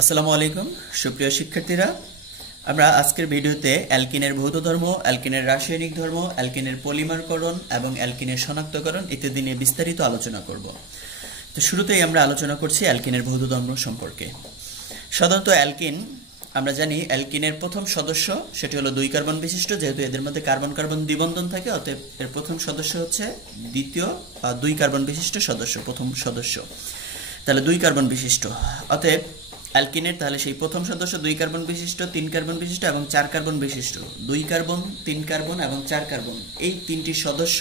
আসসালামু আলাইকুম সুপ্রিয় শিক্ষার্থীরা, আমরা আজকের ভিডিওতে অ্যালকিনের ভৌত ধর্ম, অ্যালকিনের রাসায়নিক ধর্ম, অ্যালকিনের পলিমারকরণ এবং অ্যালকিনের শনাক্তকরণ ইত্যাদি নিয়ে বিস্তারিত আলোচনা করব। তো শুরুতেই আমরা আলোচনা করছি অ্যালকিনের ভৌত ধর্ম সম্পর্কে। সাধারণত অ্যালকিন আমরা জানি অ্যালকিনের প্রথম সদস্য সেটি হলো 2 কার্বন বিশিষ্ট। যেহেতু এদের মধ্যে কার্বন কার্বন দ্বিবন্ধন থাকে, অতএব এর প্রথম সদস্য হচ্ছে দ্বিতীয় 2 কার্বন বিশিষ্ট সদস্য, প্রথম সদস্য। তাহলে 2 কার্বন বিশিষ্ট, অতএব অ্যালকিনের তাহলে সেই প্রথম সদস্য 2 কার্বন বিশিষ্ট, 3 কার্বন বিশিষ্ট এবং 4 কার্বন বিশিষ্ট। 2 কার্বন, 3 কার্বন এবং 4 কার্বন, এই তিনটি সদস্য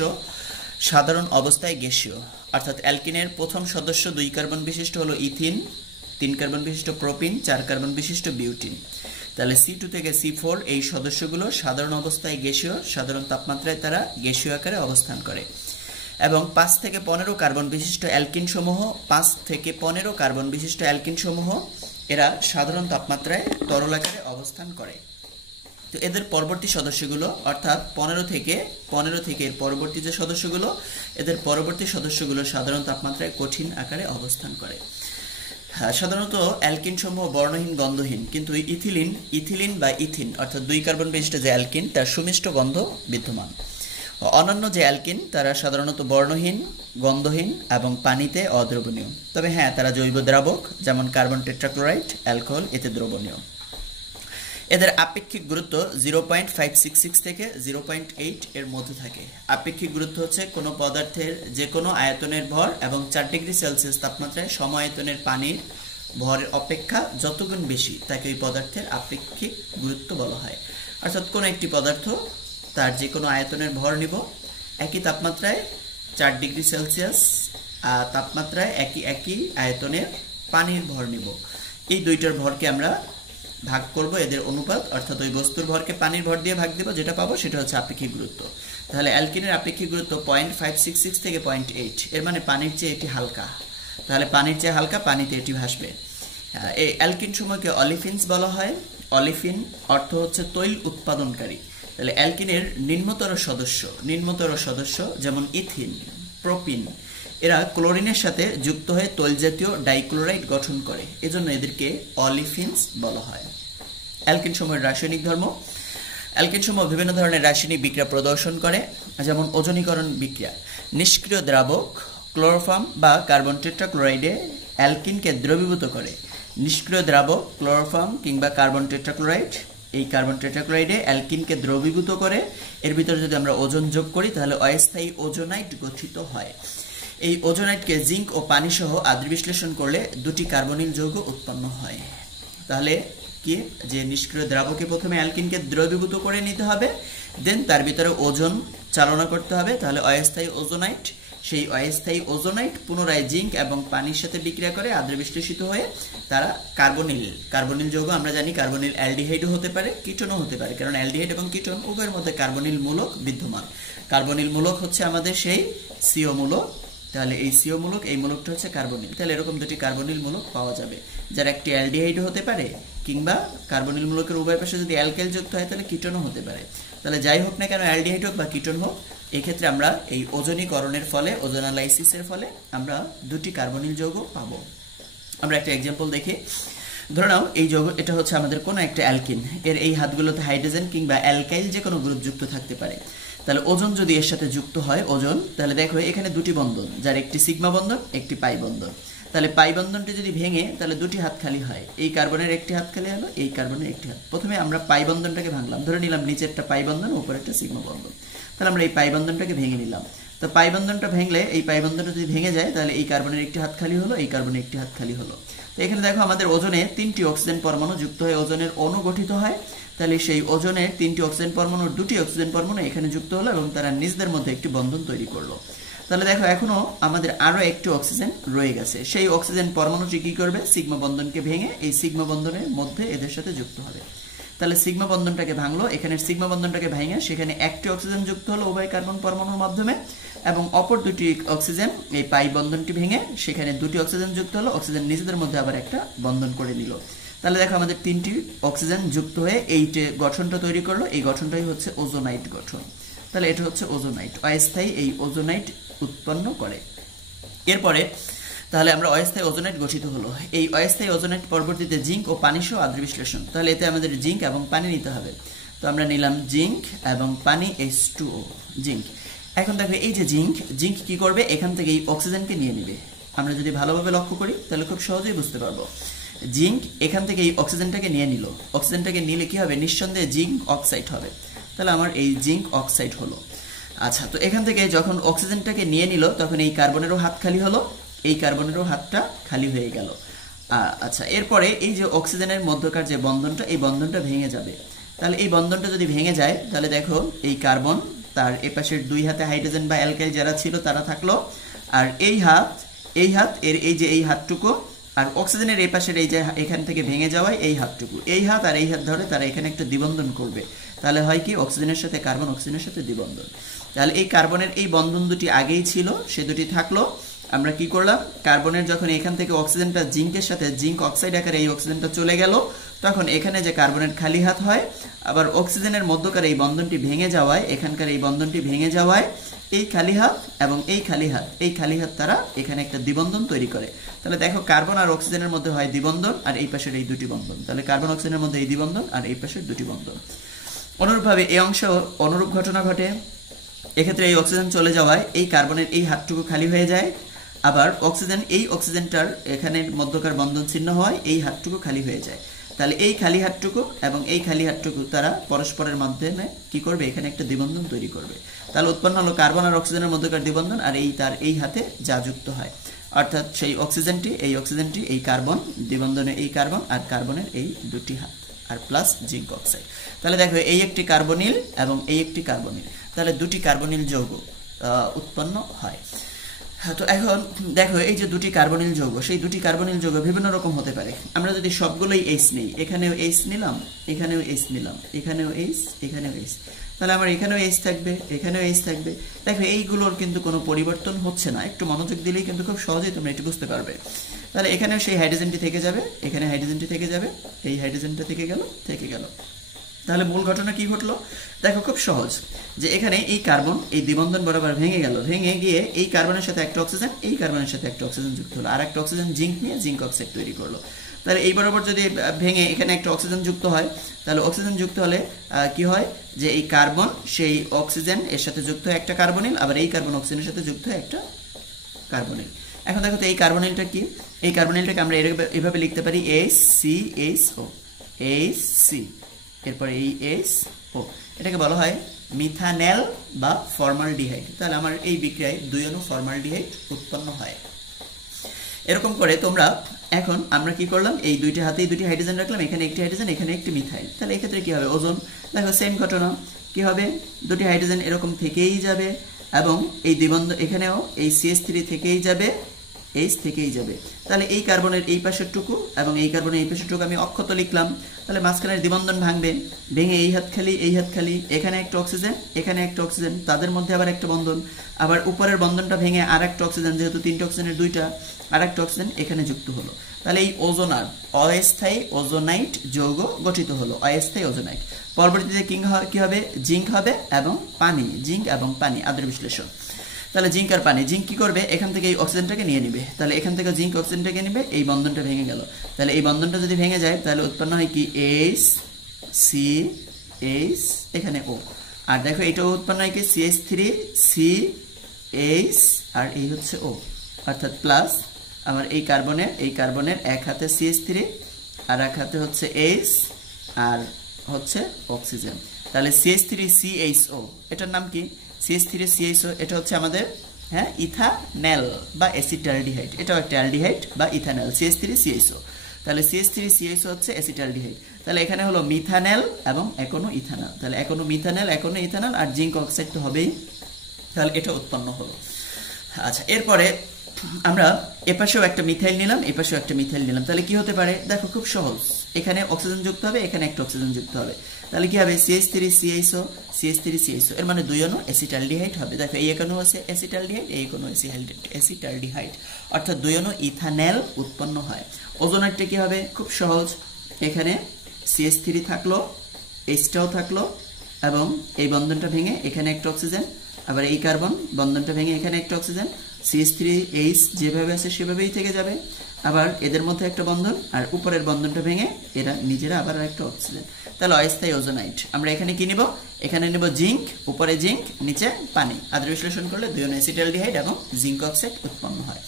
সাধারণ অবস্থায় গ্যাসীয়। অর্থাৎ অ্যালকিনের প্রথম সদস্য 2 কার্বন বিশিষ্ট হলো ইথিন, 3 কার্বন বিশিষ্ট প্রোপিন, 4 কার্বন বিশিষ্ট বিউটিন। তাহলে C2 থেকে C4 এই সদস্যগুলো সাধারণ অবস্থায় গ্যাসীয়, সাধারণ তাপমাত্রায় তারা গ্যাসীয় আকারে অবস্থান করে। এবং 5 থেকে 15 কার্বন বিশিষ্ট অ্যালকিন সমূহ, 5 থেকে 15 কার্বন বিশিষ্ট অ্যালকিন সমূহ এরা সাধারণ তাপমাত্রায় তরল আকারে অবস্থান করে। তো এদের পরবর্তী সদস্যগুলো অর্থাৎ 15 থেকে এর পরবর্তী যে সদস্যগুলো, এদের পরবর্তী সদস্যগুলো সাধারণ তাপমাত্রায় কঠিন আকারে অবস্থান করে। সাধারণত অ্যালকিন সমূহ বর্ণহীন, গন্ধহীন, কিন্তু ইথিলিন বা ইথিন অর্থাৎ 2 কার্বন বিশিষ্ট যে অ্যালকিন তার সুমিষ্ট গন্ধ বিদ্যমান। অন্যান্য যে অ্যালকিন তারা সাধারণত বর্ণহীন, গন্ধহীন এবং পানিতে অদ্রবণীয়। তবে হ্যাঁ, তারা জৈব দ্রাবক, যেমন কার্বন টেট্রাক্লোরাইড, অ্যালকোহল এতে দ্রবণীয়। এদের আপেক্ষিক গুরুত্ব 0.566 থেকে 0.8 এর মধ্যে থাকে। আপেক্ষিক গুরুত্ব হচ্ছে কোনো পদার্থের যে কোনো আয়তনের ভর এবং 4 ডিগ্রি সেলসিয়াস তাপমাত্রায় সম আয়তনের পানির ভরের অপেক্ষা যতগুণ বেশি তাকে ওই পদার্থের আপেক্ষিক গুরুত্ব বলা হয়। অর্থাৎ কোনো একটি পদার্থ তার যে কোনো আয়তনের ভর নিব, একই তাপমাত্রায় 4 ডিগ্রি সেলসিয়াস তাপমাত্রায় একই আয়তনের পানির ভর নিব। এই দুইটার ভরকে আমরা ভাগ করব এদের অনুপাত, অর্থাৎ ওই বস্তুর ভরকে পানির ভর দিয়ে ভাগ দেব, যেটা পাবো সেটা হচ্ছে আপেক্ষিক গুরুত্ব। তাহলে অ্যালকিনের আপেক্ষিক গুরুত্ব 0.566 থেকে 0.8, এর মানে পানির চেয়ে এটি হালকা। তাহলে পানির চেয়ে হালকা, পানিতে এটি ভাসবে। এই অ্যালকিন সমূহকে অলিফিনস বলা হয়। অলিফিন অর্থ হচ্ছে তৈল উৎপাদনকারী। তাহলে অ্যালকিনের নিম্নতর সদস্য যেমন ইথিন, প্রোপিন, এরা ক্লোরিনের সাথে যুক্ত হয়ে তৈলজাতীয় ডাইক্লোরাইড গঠন করে, এজন্য এদেরকে অলিফিনস বলা হয়। অ্যালকিন সমূহের রাসায়নিক ধর্ম। অ্যালকিন সমূহ বিভিন্ন ধরনের রাসায়নিক বিক্রিয়া প্রদর্শন করে, যেমন ওজনীকরণ বিক্রিয়া। নিষ্ক্রিয় দ্রাবক ক্লোরোফর্ম বা কার্বন টেট্রাক্লোরাইডে অ্যালকিনকে দ্রবীভূত করে। নিষ্ক্রিয় দ্রাবক ক্লোরোফর্ম কিংবা কার্বন টেট্রাক্লোরাইড, এই কার্বন টেট্রাক্লোরাইডে অ্যালকিনকে দ্রবীভূত করে। এর ভিতরে যদি আমরা ওজোন যোগ করি তাহলে অস্থায়ী ওজোনাইট গঠিত হয়। এই ওজোনাইটকে জিঙ্ক ও পানি সহ আদ্র বিশ্লেষণ করলে 2টি কার্বনিল যৌগ উৎপন্ন হয়। তাহলে কি, যে নিষ্ক্রিয় দ্রাবকে প্রথমে অ্যালকিনকে দ্রবীভূত করে নিতে হবে, দেন তার ভিতরে ওজোন চালনা করতে হবে, তাহলে অস্থায়ী ওজোনাইট। সেই অস্থায়ী ওজোনাইট পুনরায় জিঙ্ক এবং পানির সাথে বিক্রিয়া করে আদ্র বিশ্লেষিত হয়ে তারা কার্বনিল যৌগ। আমরা জানি কার্বনিল অ্যালডিহাইডও হতে পারে, কিটোনও হতে পারে, কারণ অ্যালডিহাইড এবং কিটোন উভয়ের মধ্যে কার্বনিল মূলক বিদ্যমান। কার্বনিল মূলক হচ্ছে আমাদের সেই সিও মূলক। তাহলে এই সিও মূলক, এই মূলকটা হচ্ছে কার্বনিল। তাহলে এরকম 2টি কার্বনিল মূলক পাওয়া যাবে, যার একটি অ্যালডিহাইডও হতে পারে, কিংবা কার্বনিল মূলকের উভয় পাশে যদি অ্যালকেল যুক্ত হয় তাহলে কিটোনও হতে পারে। তাহলে যাই হোক না কেন, অ্যালডিহাইড হোক বা কিটোন হোক, এক্ষেত্রে আমরা এই ওজনীকরণের ফলে, ওজোনালাইসিসের ফলে আমরা 2টি কার্বনিল যৌগ পাবো। আমরা একটা এক্সাম্পল দেখি। ধরে নাও এই যৌগ, এটা হচ্ছে আমাদের কোনো একটা অ্যালকিন, এর এই হাতগুলোতে হাইড্রোজেন কিংবা অ্যালকাইল যে কোনো গ্রুপ যুক্ত থাকতে পারে। তাহলে ওজন যদি এর সাথে যুক্ত হয়, ওজন, তাহলে দেখো এখানে 2টি বন্ধন, যার একটি সিগমা বন্ধন, একটি পাই বন্ধন। তাহলে পাই বন্ধনটি যদি ভেঙে তাহলে 2টি হাত খালি হয়। এই কার্বনের একটি হাত খালি হলো, এই কার্বনের একটি হাত। প্রথমে আমরা পাই বন্ধনটাকে ভাঙলাম, ধরে নিলাম নিচেরটা পাই বন্ধন, উপরেরটা সিগমা বন্ধন। তাহলে আমরা এই পাই বন্ধনটাকে ভেঙে নিলাম। তো পাই বন্ধনটা ভেঙলে, এই পাই বন্ধনটা যদি ভেঙে যায় তাহলে এই কার্বনের একটি হাত খালি হলো, এই কার্বনের একটি হাত খালি হলো। তো এখানে দেখো আমাদের ওজনে 3টি অক্সিজেন পরমাণু যুক্ত হয়ে ওজনের অণু গঠিত হয়। তাহলে সেই ওজনের 3টি অক্সিজেন পরমাণু, 2টি অক্সিজেন পরমাণু এখানে যুক্ত হলো এবং তারা নিজেদের মধ্যে একটি বন্ধন তৈরি করলো। তাহলে দেখো এখনো আমাদের আরো একটি অক্সিজেন রয়ে গেছে। সেই অক্সিজেন পরমাণুটি কি করবে, সিগমা বন্ধনকে ভেঙে এই সিগমা বন্ধনের মধ্যে এদের সাথে যুক্ত হবে। তাহলে সিগমা বন্ধনটাকে ভাঙলো, এখানে সিগমা বন্ধনটাকে ভেঙে সেখানে একটি অক্সিজেন যুক্ত হলো উভয় কার্বন পরমাণুর মাধ্যমে, এবং অপর 2টি অক্সিজেন এই পাই বন্ধনটি ভেঙে সেখানে 2টি অক্সিজেন যুক্ত হলো, অক্সিজেন নিজেদের মধ্যে আবার একটা বন্ধন করে নিল। তাহলে দেখো আমাদের 3টি অক্সিজেন যুক্ত হয়ে এই যে গঠনটা তৈরি করলো, এই গঠনটাই হচ্ছে ওজোনাইট গঠন। তাহলে এটা হচ্ছে ওজোনাইট, অস্থায়ী এই ওজোনাইট উৎপন্ন করে। এরপরে তাহলে আমরা অস্থায়ী ওজোনাইট গঠিত হলো। এই অস্থায়ী ওজোনাইট পরবর্তীতে জিঙ্ক ও পানি সহ আদ্র বিশ্লেষণ। তাহলে এতে আমাদের জিঙ্ক এবং পানি নিতে হবে। তো আমরা নিলাম জিঙ্ক এবং পানি H2O জিঙ্ক। এখন দেখো এই যে জিঙ্ক কি করবে, এখান থেকে এই অক্সিজেনকে নিয়ে নেবে। আমরা যদি ভালোভাবে লক্ষ্য করি তাহলে খুব সহজেই বুঝতে পারবো। জিঙ্ক এখান থেকে এই অক্সিজেনটাকে নিয়ে নিল, অক্সিজেনটাকে নিলে কি হবে, নিঃসন্দেহে জিঙ্ক অক্সাইড হবে। তাহলে আমার এই জিঙ্ক অক্সাইড হলো। আচ্ছা, তো এখান থেকে যখন অক্সিজেনটাকে নিয়ে নিল তখন এই কার্বনেরও হাত খালি হলো, এই কার্বনেরও হাতটা খালি হয়ে গেল। আচ্ছা, এরপরে এই যে অক্সিজেনের মধ্যকার যে বন্ধনটা, এই বন্ধনটা ভেঙে যাবে। তাহলে এই বন্ধনটা যদি ভেঙে যায় তাহলে দেখো এই কার্বন তার এপাশের দুই হাতে হাইড্রোজেন বা অ্যালকাইল যারা ছিল তারা থাকলো, আর এই হাত এর এই যে এই হাতটুকু, আর অক্সিজেনের এই পাশের এই যে এখান থেকে ভেঙে যাওয়ায় এই হাতটুকু, এই হাত আর এই হাত ধরে তারা এখানে একটা দ্বিবন্ধন করবে। তাহলে হয় কি, অক্সিজেনের সাথে কার্বন, অক্সিজেনের সাথে দ্বিবন্ধন। তাহলে এই কার্বনের এই বন্ধন দুটি আগেই ছিল, সে দুটি থাকলো। আমরা কি করলাম, কার্বনের যখন এখান থেকে অক্সিজেনটা জিঙ্কের সাথে জিঙ্ক অক্সাইড আকারে এই অক্সিজেনটা চলে গেল, তখন এখানে যে কার্বনের খালি হাত হয়, আবার অক্সিজেনের মধ্যকার এই বন্ধনটি ভেঙে যাওয়ায়, এখানকার এই বন্ধনটি ভেঙে যাওয়ায় এই খালি হাত এবং এই খালি হাত তারা এখানে একটা দ্বিবন্ধন তৈরি করে। তাহলে দেখো কার্বন আর অক্সিজেনের মধ্যে হয় দ্বিবন্ধন, আর এই পাশের এই দুটি বন্ধন। তাহলে কার্বন অক্সিজেনের মধ্যে এই দ্বিবন্ধন আর এই পাশের দুটি বন্ধন। অনুরূপভাবে এই অংশে অনুরূপ ঘটনা ঘটে। এক্ষেত্রে এই অক্সিজেন চলে যাওয়ায় এই কার্বনের এই হাতটুকু খালি হয়ে যায়, আবার অক্সিজেনটার এখানে মধ্যকার বন্ধন ছিন্ন হয়, এই হাতটুকু খালি হয়ে যায়। তাহলে এই খালি হাতটুকু এবং এই খালি হাতটুকু তারা পরস্পরের মাধ্যমে কি করবে, এখানে একটা দ্বিবন্ধন তৈরি করবে। তাহলে উৎপন্ন হলো কার্বন আর অক্সিজেনের মধ্যকার দ্বিবন্ধন, আর তার এই হাতে যা যুক্ত হয়, অর্থাৎ সেই অক্সিজেনটি এই কার্বন, দ্বিবন্ধনে এই কার্বন আর কার্বনের এই দুটি হাত, আর প্লাস জিঙ্ক অক্সাইড। তাহলে দেখো এই একটি কার্বনিল এবং এই একটি কার্বনিল, তাহলে দুটি কার্বনিল যৌগ উৎপন্ন হয়। তো এখন দেখো এই যে দুটি কার্বনিল যৌগ, সেই দুটি কার্বনিল যৌগ বিভিন্ন রকম হতে পারে। আমরা যদি সবগুলোই H নেই, এখানেও H নিলাম, এখানেও H নিলাম, এখানেও H, এখানেও H, তাহলে আমার এখানেও H থাকবে, এখানেও H থাকবে। দেখো এইগুলোর কিন্তু কোনো পরিবর্তন হচ্ছে না, একটু মনোযোগ দিলেই কিন্তু খুব সহজেই তোমরা এটি বুঝতে পারবে। তাহলে এখানেও সেই হাইড্রোজেনটি থেকে যাবে, এখানে হাইড্রোজেনটি থেকে যাবে, এই হাইড্রোজেনটা থেকে গেল। তাহলে মূল ঘটনা কি ঘটলো, দেখো খুব সহজ, যে এখানে এই কার্বন এই দ্বিবন্ধন বরাবর ভেঙে গেল, ভেঙে গিয়ে এই কার্বনের সাথে একটা অক্সিজেন, এই কার্বনের সাথে একটা অক্সিজেন যুক্ত হলো, আর একটা অক্সিজেন জিঙ্ক নিয়ে জিঙ্ক অক্সাইড তৈরি করলো। তাহলে এই বরাবর যদি ভেঙে এখানে একটা অক্সিজেন যুক্ত হয়, তাহলে অক্সিজেন যুক্ত হলে কি হয়, যে এই কার্বন সেই অক্সিজেন এর সাথে যুক্ত হয় একটা কার্বনিল, আবার এই কার্বন অক্সিজেনের সাথে যুক্ত হয় একটা কার্বনিল। এখন দেখো তো এই কার্বনিলটা কি, এই কার্বনিলটাকে আমরা এভাবে লিখতে পারি HCHO, HC, এরপরে এই SO, এটাকে বলা হয় মিথানেল বা ফর্মালডিহাইড। তাহলে আমার এই বিক্রিয়ায় 2 অণু ফর্মালডিহাইড উৎপন্ন হয়। এরকম করে তোমরা, এখন আমরা কি করলাম, এই দুইটি হাতেই দুটি হাইড্রোজেন রাখলাম, এখানে একটি হাইড্রোজেন, এখানে একটি মিথাইল। তাহলে এক্ষেত্রে কি হবে, ওজোন, দেখো সেম ঘটনা কি হবে, দুটি হাইড্রোজেন এরকম থেকেই যাবে, এবং এই দ্বিবন্ধন এখানেও এই CH3 থেকেই যাবে, H থেকেই যাবে। তাহলে এই কার্বনের এই পাশের টুকু এবং এই কার্বনের এই পাশের টুকু আমি অক্ষত লিখলাম। তাহলে মাঝখানের দ্বিবন্ধন ভাঙবে, ভেঙে এই হাত খালি, এখানে একটা অক্সিজেন, এখানে একটা অক্সিজেন, তাদের মধ্যে আবার একটা বন্ধন, আবার উপরের বন্ধনটা ভেঙে আর একটা অক্সিজেন, যেহেতু 3টে অক্সিজেনের 2টা, আর একটা অক্সিজেন এখানে যুক্ত হলো। তাহলে এই ওজোনার অস্থায়ী ওজোনাইট যৌগ গঠিত হলো, অস্থায়ী ওজোনাইট। পরবর্তীতে কি হবে, জিঙ্ক হবে এবং পানি, জিঙ্ক এবং পানি আদ্র বিশ্লেষণ। তাহলে জিঙ্ক আর পানি, জিঙ্ক কি করবে, এখান থেকে এই অক্সিজেনটাকে নিয়ে নেবে, তাহলে এখান থেকে জিঙ্ক অক্সিজেনটাকে নেবে, এই বন্ধনটা ভেঙে গেল। তাহলে এই বন্ধনটা যদি ভেঙে যায় তাহলে উৎপন্ন হয় কি HCH, এখানে O, আর দেখো এটাও উৎপন্ন হয় কি CH3CH, আর এই হচ্ছে O, অর্থাৎ প্লাস আমার এই কার্বনের এক হাতে CH3 আর এক হাতে হচ্ছে H আর হচ্ছে অক্সিজেন। তাহলে CH3CHO, এটার নাম কি, CH3CHO, এটা হচ্ছে আমাদের ইথানেল বা অ্যাসিটালডিহাইড, এটাও একটা অ্যালডিহাইড বা ইথানেল, CH3CHO। তাহলে CH3CHO হচ্ছে অ্যাসিটালডিহাইড। তাহলে এখানে হলো মিথানেল এবং এখনো ইথানল, তাহলে এখনো মিথানেল, এখনো ইথানল, আর জিঙ্ক অক্সাইড তো হবেই। তাহলে এটা উৎপন্ন হলো। আচ্ছা, এরপরে আমরা এপাশেও একটা মিথাইল নিলাম, এপাশেও একটা মিথাইল নিলাম, তাহলে কি হতে পারে, দেখো খুব সহজ, এখানে অক্সিজেন যুক্ত হবে, এখানে একটা অক্সিজেন যুক্ত হবে, তাহলে কি হবে CH3CHO, CH3CHO, এর মানে 2 অণু অ্যাসিটালডিহাইড হবে। দেখো এই একাণু আছে অ্যাসিটালডিহাইড, এই একাণু অ্যাসিটালডিহাইড, অর্থাৎ 2 অণু ইথানেল উৎপন্ন হয়। ওজোনাইটটা কি হবে, খুব সহজ, এখানে CH3 থাকলো, Hটাও থাকলো, এবং এই বন্ধনটা ভেঙে এখানে একটা অক্সিজেন, আবার এই কার্বন বন্ধনটা ভেঙে এখানে একটা অক্সিজেন, CH3H যেভাবে আছে সেভাবেই থেকে যাবে, আবার এদের মধ্যে একটা বন্ধন আর উপরের বন্ধনটা ভেঙে এরা নিজেরা আবার একটা অক্সিজেন, তাহলে অস্থায়ী ওজোনাইট। আমরা এখানে কি নিব, এখানে নেব জিঙ্ক, উপরে জিঙ্ক নিচে পানি, আদ্র বিশ্লেষণ করলে 2 অ্যাসিটালডিহাইড এবং জিঙ্ক অক্সাইড উৎপন্ন হয়।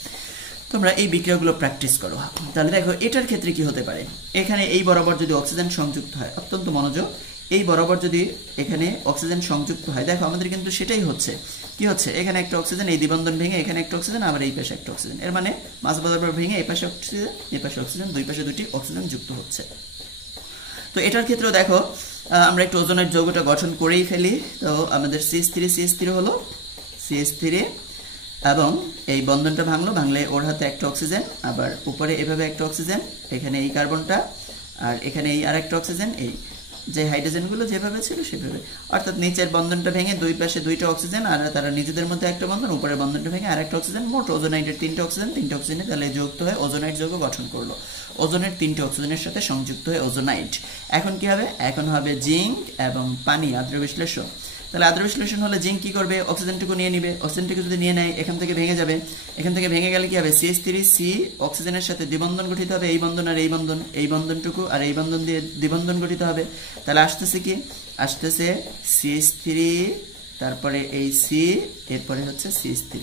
তোমরা এই বিক্রিয়াগুলো প্র্যাকটিস করো। তাহলে দেখো এটার ক্ষেত্রে কি হতে পারে, এখানে এই বরাবর যদি অক্সিজেন সংযুক্ত হয়, অত্যন্ত মনোযোগ, এই বরাবর যদি এখানে অক্সিজেন সংযুক্ত হয়, দেখো আমাদের কিন্তু সেটাই হচ্ছে, কি হচ্ছে, এখানে একটা অক্সিজেন, এই দ্বিবন্ধন ভেঙে এখানে একটা অক্সিজেন, আবার এই পাশে একটা অক্সিজেন, এর মানে মাঝ বরাবর ভেঙে এই পাশে অক্সিজেন এই পাশে অক্সিজেন, দুই পাশে দুটি অক্সিজেন যুক্ত হচ্ছে। তো এটার ক্ষেত্রেও দেখো আমরা একটু ওজোনাইট যৌগটা গঠন করেই ফেলি। তো আমাদের CH3 হলো CH3 এবং এই বন্ধনটা ভাঙলে ওর হাতে একটা অক্সিজেন, আবার উপরে এভাবে একটা অক্সিজেন, এখানে এই কার্বনটা আর এখানে এই আরেকটা অক্সিজেন, এই যে হাইড্রোজেনগুলো যেভাবে ছিল সেভাবে, অর্থাৎ নিচের বন্ধনটা ভেঙে দুই পাশে দুইটা অক্সিজেন আর তারা নিজেদের মধ্যে একটা বন্ধন, উপরের বন্ধনটা ভেঙে আরেকটা অক্সিজেন, মোট ওজোনাইটের তিনটা অক্সিজেনে তাহলে যুক্ত হয়ে ওজোনাইট যৌগ গঠন করলো। ওজোনের তিনটে অক্সিজেনের সাথে সংযুক্ত হয়ে ওজোনাইট। এখন কি হবে, এখন হবে জিঙ্ক এবং পানি আদ্র বিশ্লেষণ। তাহলে আদ্র বিশ্লেষণ হলে জিঙ্ক কি করবে, অক্সিজেনটুকু নিয়ে নিবে, অক্সিজেনটুকু যদি নিয়ে নেয় এখান থেকে ভেঙে যাবে, এখান থেকে ভেঙে গেলে কি হবে, CH3C অক্সিজেনের সাথে দ্বিবন্ধন গঠিত হবে, এই বন্ধন আর এই বন্ধনটুকু আর এই বন্ধন দিয়ে দ্বিবন্ধন গঠিত হবে। তাহলে আসতেছে কি, আসতেছে CH3, তারপরে এই C, এরপরে হচ্ছে CH3,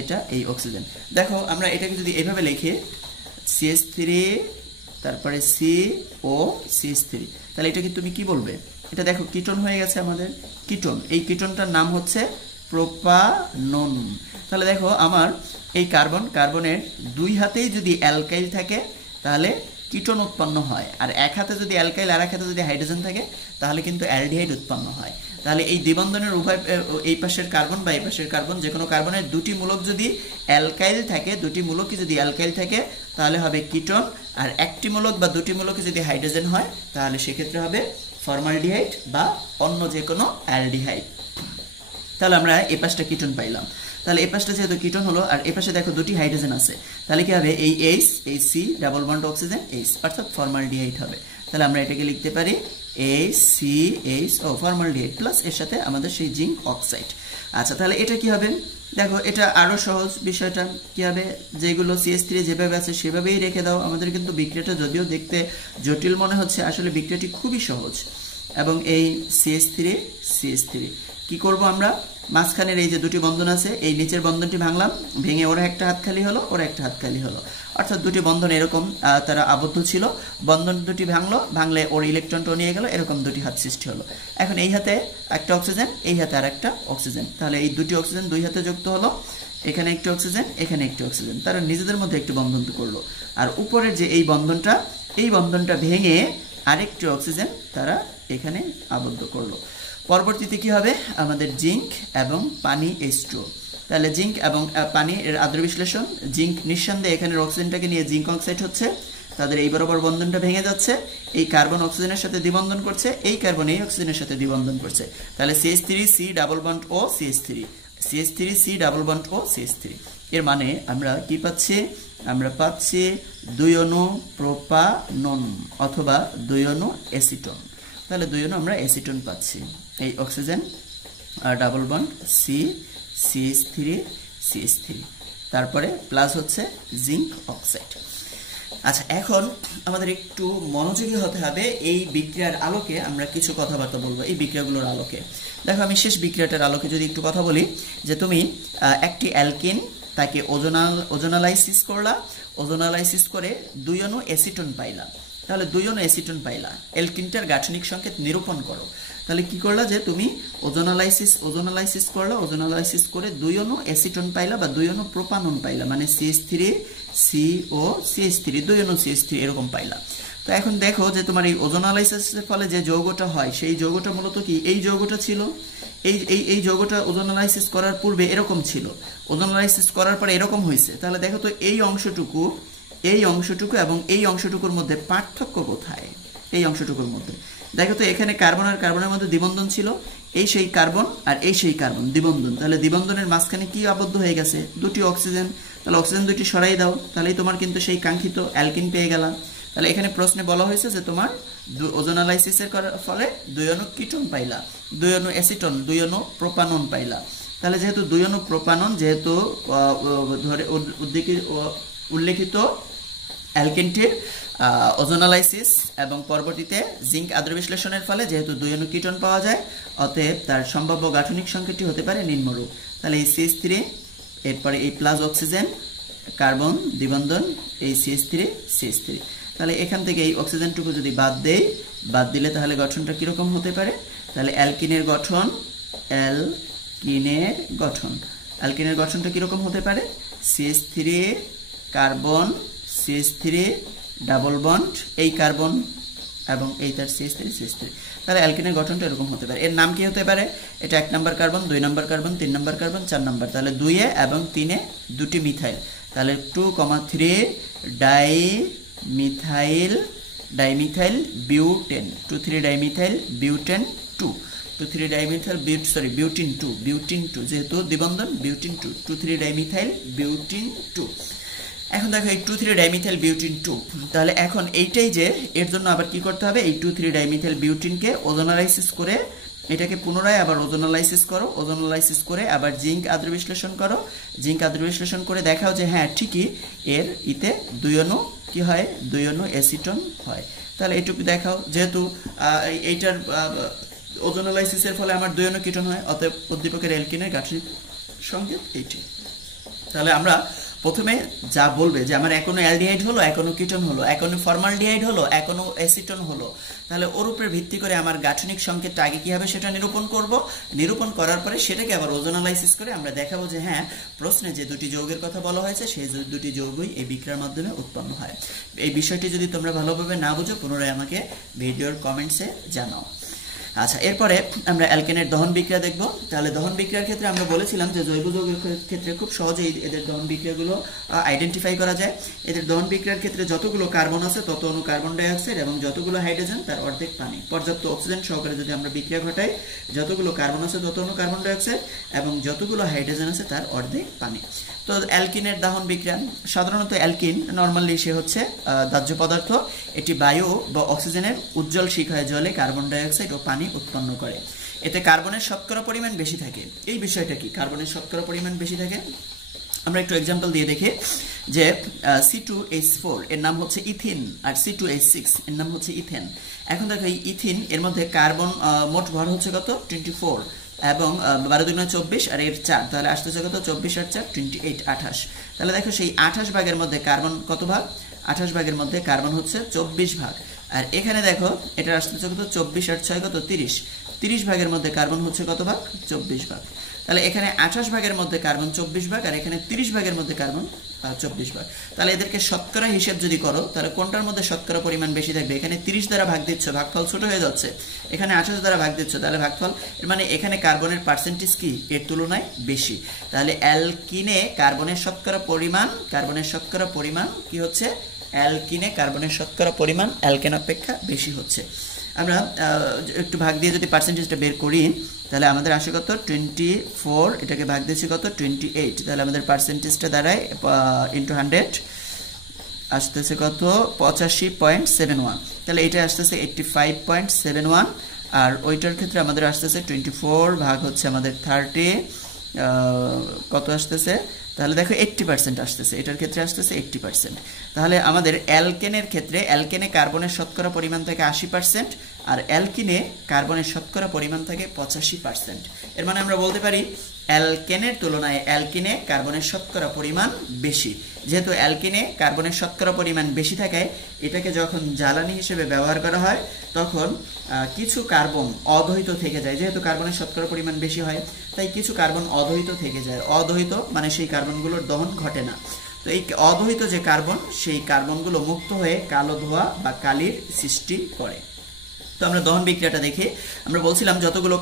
এটা এই অক্সিজেন। দেখো আমরা এটাকে যদি এভাবে লিখি CH3 তারপরে CO CH3, তাহলে এটাকে তুমি কি বলবে, এটা দেখো কিটোন হয়ে গেছে আমাদের, কিটোন, এই কিটোনটার নাম হচ্ছে প্রোপানন। তাহলে দেখো আমার এই কার্বনের দুই হাতেই যদি অ্যালকাইল থাকে তাহলে কিটোন উৎপন্ন হয়, আর এক হাতে যদি অ্যালকাইল আর এক হাতে যদি হাইড্রোজেন থাকে তাহলে কিন্তু অ্যালডিহাইড উৎপন্ন হয়। তাহলে এই দ্বিবন্ধনের উভয়, এই পাশের কার্বন বা এই পাশের কার্বন, যে কোনো কার্বনের দুটি মূলক যদি অ্যালকাইল থাকে, দুটি মূলকই যদি অ্যালকাইল থাকে তাহলে হবে কিটোন, আর একটি মূলক বা দুটি মূলকে যদি হাইড্রোজেন হয় তাহলে সেক্ষেত্রে হবে ফর্মালডিহাইড বা অন্য যে কোনো অ্যালডিহাইড। তাহলে আমরা এই পাশটা কিটোন পাইলাম, তাহলে এই পাশটা যেহেতু কিটোন হলো আর এই পাশে দেখো দুটি হাইড্রোজেন আছে, তাহলে কি হবে, এই H, এই C double bond oxygen H, অর্থাৎ ফর্মালডিহাইড হবে। তাহলে আমরা এটাকে লিখতে পারি HCH ও ফর্মালডিহাইড প্লাস এর সাথে আমাদের সেই জিঙ্ক অক্সাইড। আচ্ছা তাহলে এটা কি হবে, দেখো এটা আরো সহজ, বিষয়টা কি হবে, যেগুলো CH3 যেভাবে আছে সেভাবেই রেখে দাও। আমাদের কিন্তু বিক্রিয়াটা যদিও দেখতে জটিল মনে হচ্ছে, আসলে বিক্রিয়াটি খুবই সহজ। এবং এই CH3 কি করব আমরা, মাঝখানের এই যে দুটি বন্ধন আছে, এই নিচের বন্ধনটি ভাঙলাম, ভেঙে ওরা একটা হাত খালি হলো, ওরা একটা হাত খালি হলো, অর্থাৎ দুটি বন্ধন এরকম তারা আবদ্ধ ছিল, বন্ধন দুটি ভাঙলে ওর ইলেকট্রনটাও নিয়ে গেল, এরকম দুটি হাত সৃষ্টি হলো। এখন এই হাতে একটা অক্সিজেন, এই হাতে আর একটা অক্সিজেন, তাহলে এই দুটি অক্সিজেন দুই হাতে যুক্ত হলো, এখানে একটি অক্সিজেন এখানে একটি অক্সিজেন, তারা নিজেদের মধ্যে একটি বন্ধন করলো, আর উপরের যে এই বন্ধনটা ভেঙে আরেকটি অক্সিজেন তারা এখানে আবদ্ধ করলো। পরবর্তীতে কি হবে, আমাদের জিঙ্ক এবং পানি H2। তাহলে জিঙ্ক এবং পানি এর আদ্র বিশ্লেষণ, জিঙ্ক নিঃসন্দেহে এখানের অক্সিজেনটাকে নিয়ে জিঙ্ক অক্সাইড হচ্ছে, তাদের এই বরাবর বন্ধনটা ভেঙে যাচ্ছে, এই কার্বন অক্সিজেনের সাথে দ্বিবন্ধন করছে, এই কার্বন এই অক্সিজেনের সাথে দ্বিবন্ধন করছে, তাহলে CH3C double bond O CH3C double bond O CH3। এর মানে আমরা কি পাচ্ছি, আমরা পাচ্ছি 2 অণু প্রোপানন অথবা 2 অণু অ্যাসিটন। তাহলে 2 অণু আমরা অ্যাসিটন পাচ্ছি, এই অক্সিজেন আর ডাবল বন্ড CH3 তারপরে প্লাস হচ্ছে জিঙ্ক অক্সাইড। আচ্ছা এখন আমাদের একটু মনোযোগী হতে হবে, এই বিক্রিয়ার আলোকে আমরা কিছু কথাবার্তা বলবো, এই বিক্রিয়াগুলোর আলোকে। দেখো আমি শেষ বিক্রিয়াটার আলোকে যদি একটু কথা বলি, যে তুমি একটি অ্যালকিন তাকে ওজোনালাইসিস করলা, ওজোনালাইসিস করে 2 অণু অ্যাসিটন পাইলা, তাহলে 2 অণু অ্যাসিটন পাইলা, অ্যালকিনটার গাঠনিক সংকেত নিরূপণ করো। তাহলে কি করলা, যে তুমি ওজোনালাইসিস করলা, ওজোনালাইসিস করে 2 অণু অ্যাসিটন পাইলা বা 2 অণু প্রোপানন পাইলা, মানে CH3CO CH3 2 অণু CH3 এরকম পাইলা। তো এখন দেখো যে তোমার এই ওজোনালাইসিসের ফলে যে যৌগটা হয় সেই যৌগটা মূলত কি, এই যৌগটা ছিল, এই যৌগটা ওজোনালাইসিস করার পূর্বে এরকম ছিল, ওজোনালাইসিস করার পরে এরকম হয়েছে। তাহলে দেখো তো এই অংশটুকু এবং এই অংশটুকুর মধ্যে পার্থক্য কোথায়, এই অংশটুকুর মধ্যে দেখো তো এখানে কার্বন আর কার্বনের মধ্যে দ্বিবন্ধন ছিল, এই সেই কার্বন আর এই সেই কার্বন দ্বিবন্ধন, তাহলে দ্বিবন্ধনের মাঝখানে কি আবদ্ধ হয়ে গেছে, দুটি অক্সিজেন, তাহলে অক্সিজেন দুটি সরাই দাও, তাহলেই তোমার কিন্তু সেই কাঙ্ক্ষিত অ্যালকিন পেয়ে গেলা। তাহলে এখানে প্রশ্নে বলা হয়েছে যে তোমার ওজোনালাইসিসের ফলে 2 অণু কিটোন পাইলা, 2 অণু অ্যাসিটন, 2 অণু প্রোপানন পাইলা, তাহলে যেহেতু 2 অণু প্রোপানন, যেহেতু ধরে উল্লেখিত অ্যালকেনটির ওজোনালাইসিস এবং পরবর্তীতে জিঙ্ক আদ্র বিশ্লেষণের ফলে যেহেতু 2 অণু কিটোন পাওয়া যায়, অতএব তার সম্ভাব্য গাঠনিক সংকেতটি হতে পারে নিম্নরূপ। তাহলে এই CH3, এরপরে এই প্লাস অক্সিজেন কার্বন দ্বিবন্ধন, এই CH3 তাহলে এখান থেকে এই অক্সিজেনটুকু যদি বাদ দিলে তাহলে গঠনটা কিরকম হতে পারে? তাহলে অ্যালকিনের গঠনটা কিরকম হতে পারে? CH3 carbon, CH3 double bond, এই কার্বন এবং এই তার CH3 তাহলে অ্যালকিনের গঠনটা এরকম হতে পারে। এর নাম কি হতে পারে? এটা 1 নম্বর কার্বন, 2 নম্বর কার্বন, 3 নম্বর কার্বন, 4 নম্বর, তাহলে 2 এ এবং 3 এ দুটি মিথাইল, তাহলে 2,3 dimethyl butane, 2,3 dimethyl butane 2, 2,3 dimethyl butene 2 যেহেতু দ্বিবন্ধন বিউটিন 2, 2,3 ডাইমিথাইল বিউটিন 2। এখন দেখো এই 2,3 ডাইমিথাইল বিউটিন 2, তাহলে এখন এইটাই যে এর জন্য আবার কি করতে হবে? এই 2,3 ডাইমিথাইল বিউটিনকে ওজোনালাইসিস করে এটাকে পুনরায় আবার ওজোনালাইসিস করে আবার জিঙ্ক আদ্র বিশ্লেষণ করে দেখাও যে হ্যাঁ ঠিকই এর ইতে 2 অণু কি হয়? 2 অণু অ্যাসিটন হয়। তাহলে এইটুকু দেখাও, যেহেতু এইটার ওজোনালাইসিসের ফলে আমার 2 অণু কিটোন হয়, অতএব উদ্দীপকের অ্যালকিনের গাঠনিক সংকেত এইটি। তাহলে আমরা প্রথমে যা বলবে যে আমার এখনো অ্যালডিহাইড হলো, এখনো কিটোন হলো, এখনো ফর্মালডিহাইড হলো, এখনো অ্যাসিটন হলো, তাহলে ওর উপরে ভিত্তি করে আমার গাঠনিক সংকেতটা আগে কি হবে সেটা নিরূপণ করব। নিরূপণ করার পরে সেটাকে আবার ওজোনালাইসিস করে আমরা দেখাবো যে হ্যাঁ প্রশ্নে যে দুটি যৌগের কথা বলা হয়েছে সেই দুটি যৌগই এই বিক্রিয়ার মাধ্যমে উৎপন্ন হয়। এই বিষয়টি যদি তোমরা ভালোভাবে না বুঝো পুনরায় আমাকে ভিডিওর কমেন্টসে জানাও। আচ্ছা, এরপরে আমরা অ্যালকেনের দহন বিক্রিয়া দেখব। তাহলে দহন বিক্রিয়ার ক্ষেত্রে আমরা বলেছিলাম যে জৈব যৌগের ক্ষেত্রে খুব সহজেই এদের দহন বিক্রিয়াগুলো আইডেন্টিফাই করা যায়। এদের দহন বিক্রিয়ার ক্ষেত্রে যতগুলো কার্বন আছে তত অণু কার্বন ডাই অক্সাইড এবং যতগুলো হাইড্রোজেন তার অর্ধেক পানি। পর্যাপ্ত অক্সিজেন সহকারে যদি আমরা বিক্রিয়া ঘটাই, যতগুলো কার্বন আছে তত অণু কার্বন ডাই অক্সাইড এবং যতগুলো হাইড্রোজেন আছে তার অর্ধেক পানি। তো অ্যালকিনের দহন বিক্রিয়া, সাধারণত অ্যালকিন নরমালি সে হচ্ছে দাহ্য পদার্থ, এটি বায়ু বা অক্সিজেনের উজ্জ্বল শিখায় জলে কার্বন ডাই অক্সাইড ও পানি উৎপন্ন করে। এতে কার্বনের শতকরা পরিমাণ বেশি থাকে। এই বিষয়টা কি? কার্বনের শতকরা পরিমাণ বেশি থাকে, আমরা একটু এক্সাম্পল দিয়ে দেখি যে C2H4 এর নাম হচ্ছে ইথিন আর C2H6 এর নাম হচ্ছে ইথেন। এখন দেখো এই ইথিন এর মধ্যে কার্বন মোট ভর হচ্ছে কত? 24 এবং 12 × 24 আর এর 4, তাহলে আসতেছে কত? 24 আর 4 28, 28। তাহলে দেখো সেই 28 ভাগের মধ্যে কার্বন কত ভাগ? 28 ভাগের মধ্যে কার্বন হচ্ছে 24 ভাগ। আর এখানে দেখো এটা আসতেছে কত? 24 আর 6 কত? 30, 30 ভাগের মধ্যে কার্বন হচ্ছে কত ভাগ? 24 ভাগ। তাহলে এখানে 28 ভাগের মধ্যে কার্বন 24 ভাগ আর এখানে 30 ভাগের মধ্যে কার্বন 24 ভাগ। তাহলে এদেরকে শতকরা হিসেব যদি করো তাহলে কোনটার মধ্যে শতকরা পরিমাণ বেশি থাকবে? এখানে 30 দ্বারা ভাগ দিচ্ছ, ভাগফল ছোট হয়ে যাচ্ছে। এখানে 28 দ্বারা ভাগ দিচ্ছ, তাহলে ভাগফল এর মানে এখানে কার্বনের পার্সেন্টেজ কি এর তুলনায় বেশি। তাহলে অ্যালকিনে কার্বনের শতকরা পরিমাণ কি হচ্ছে? অ্যালকিনে কার্বনের শতকরা পরিমাণ অ্যালকেন অপেক্ষা বেশি হচ্ছে। আমরা একটু ভাগ দিয়ে যদি পার্সেন্টেজটা বের করি তাহলে আমাদের আসে কত? 24, এটাকে ভাগ দিয়েছি কত? 28, তাহলে আমাদের পার্সেন্টেজটা দাঁড়ায় ইন্টু 100 আসতেছে কত? 85.71। তাহলে এটা আসতেছে 85.71 আর ওইটার ক্ষেত্রে আমাদের আসতেছে 24 ভাগ হচ্ছে আমাদের 30, কত আসতেছে? তাহলে দেখো 80% আসতেছে, এটার ক্ষেত্রে আসতেছে 80%। তাহলে আমাদের অ্যালকেনের ক্ষেত্রে অ্যালকেনে কার্বনের শতকরা পরিমাণ থাকে 80% আর অ্যালকিনে কার্বনের শতকরা পরিমাণ থাকে 85%। এর মানে আমরা বলতে পারি অ্যালকেনের তুলনায় অ্যালকিনে কার্বনের শতকরা পরিমাণ বেশি। যেহেতু অ্যালকিনে কার্বনের শতকরা পরিমাণ বেশি থাকায় এটাকে যখন জ্বালানি হিসেবে ব্যবহার করা হয় তখন কিছু কার্বন অদহিত থেকে যায়। যেহেতু কার্বনের শতকরা পরিমাণ বেশি হয় তাই কিছু কার্বন অদহিত থেকে যায়। অদহিত মানে সেই কার্বনগুলোর দহন ঘটে না। তো এই অদহিত যে কার্বন সেই কার্বনগুলো মুক্ত হয়ে কালো ধোঁয়া বা কালির সৃষ্টি করে। তো আমরা দহন বিক্রিয়াটা দেখি। আমরা বলছিলাম যতগুলো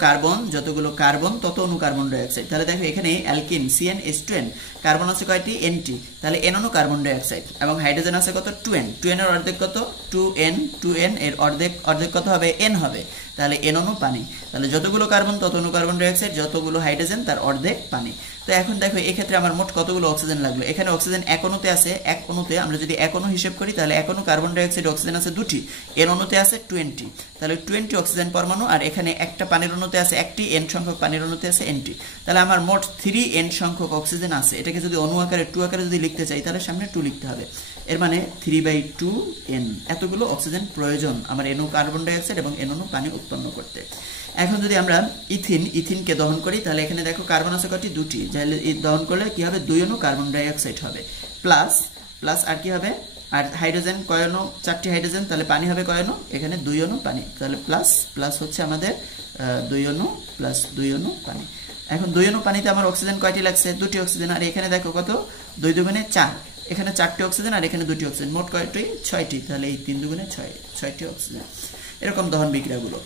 কার্বন তত অণু কার্বন ডাই অক্সাইড। তাহলে দেখো এখানে অ্যালকিন CnH2n কার্বন আছে কয়টি? Nt, তাহলে n অণু কার্বন ডাই অক্সাইড এবং হাইড্রোজেন আছে কত? 2n, 2n এর অর্ধেক কত? 2n এর অর্ধেক কত হবে? n হবে। তাহলে n অণু পানি, তাহলে যতগুলো কার্বন ততগুলো কার্বন ডাই অক্সাইড, যতগুলো হাইড্রোজেন তার অর্ধেক পানি। তো এখন দেখো এই ক্ষেত্রে আমার মোট কতগুলো অক্সিজেন লাগলো, এখানে অক্সিজেন এক অণুতে আছে, এক অণুতে আমরা যদি এক অণু হিসেব করি তাহলে এক অণু কার্বন ডাই অক্সাইড অক্সিজেন আছে দুটি, n অণুতে আছে 20, তাহলে 20 অক্সিজেন পরমাণু, আর এখানে একটা পানির অণুতে আছে একটি, n সংখ্যক পানির অণুতে আছে nটি, তাহলে আমার মোট 3n সংখ্যক অক্সিজেন আছে। এটাকে যদি অণু আকারে 2 আকারে যদি লিখতে চাই তাহলে সামনে 2 লিখতে হবে, এর মানে 3/2n এতগুলো অক্সিজেন প্রয়োজন আমার n অণু কার্বন ডাই অক্সাইড এবং n অণু পানি উৎপন্ন করতে। এখন যদি আমরা ইথিনকে দহন করি তাহলে এখানে দেখো কার্বন আছে কয়টি, দুটি, তাহলে দহন করলে কি হবে 2 অণু কার্বন ডাই অক্সাইড হবে, প্লাস আর কি হবে, আর হাইড্রোজেন কয় অণু, 4টি হাইড্রোজেন, তাহলে পানি হবে কয় অণু, এখানে 2 অণু পানি, তাহলে প্লাস হচ্ছে আমাদের 2 অণু প্লাস 2 অণু পানি। এখন 2 অণু পানিতে আমার অক্সিজেন কয়টি লাগছে, 2টি অক্সিজেন, আর এখানে দেখো কত, 2 দুগুণে 4, এখানে 4টি অক্সিজেন আর এখানে 2টি অক্সিজেন, মোট কয়টি, 6টি, তাহলে এই 3 দুগুণে 6টি অক্সিজেন। এরকম দহন বিক্রিয়াগুলো।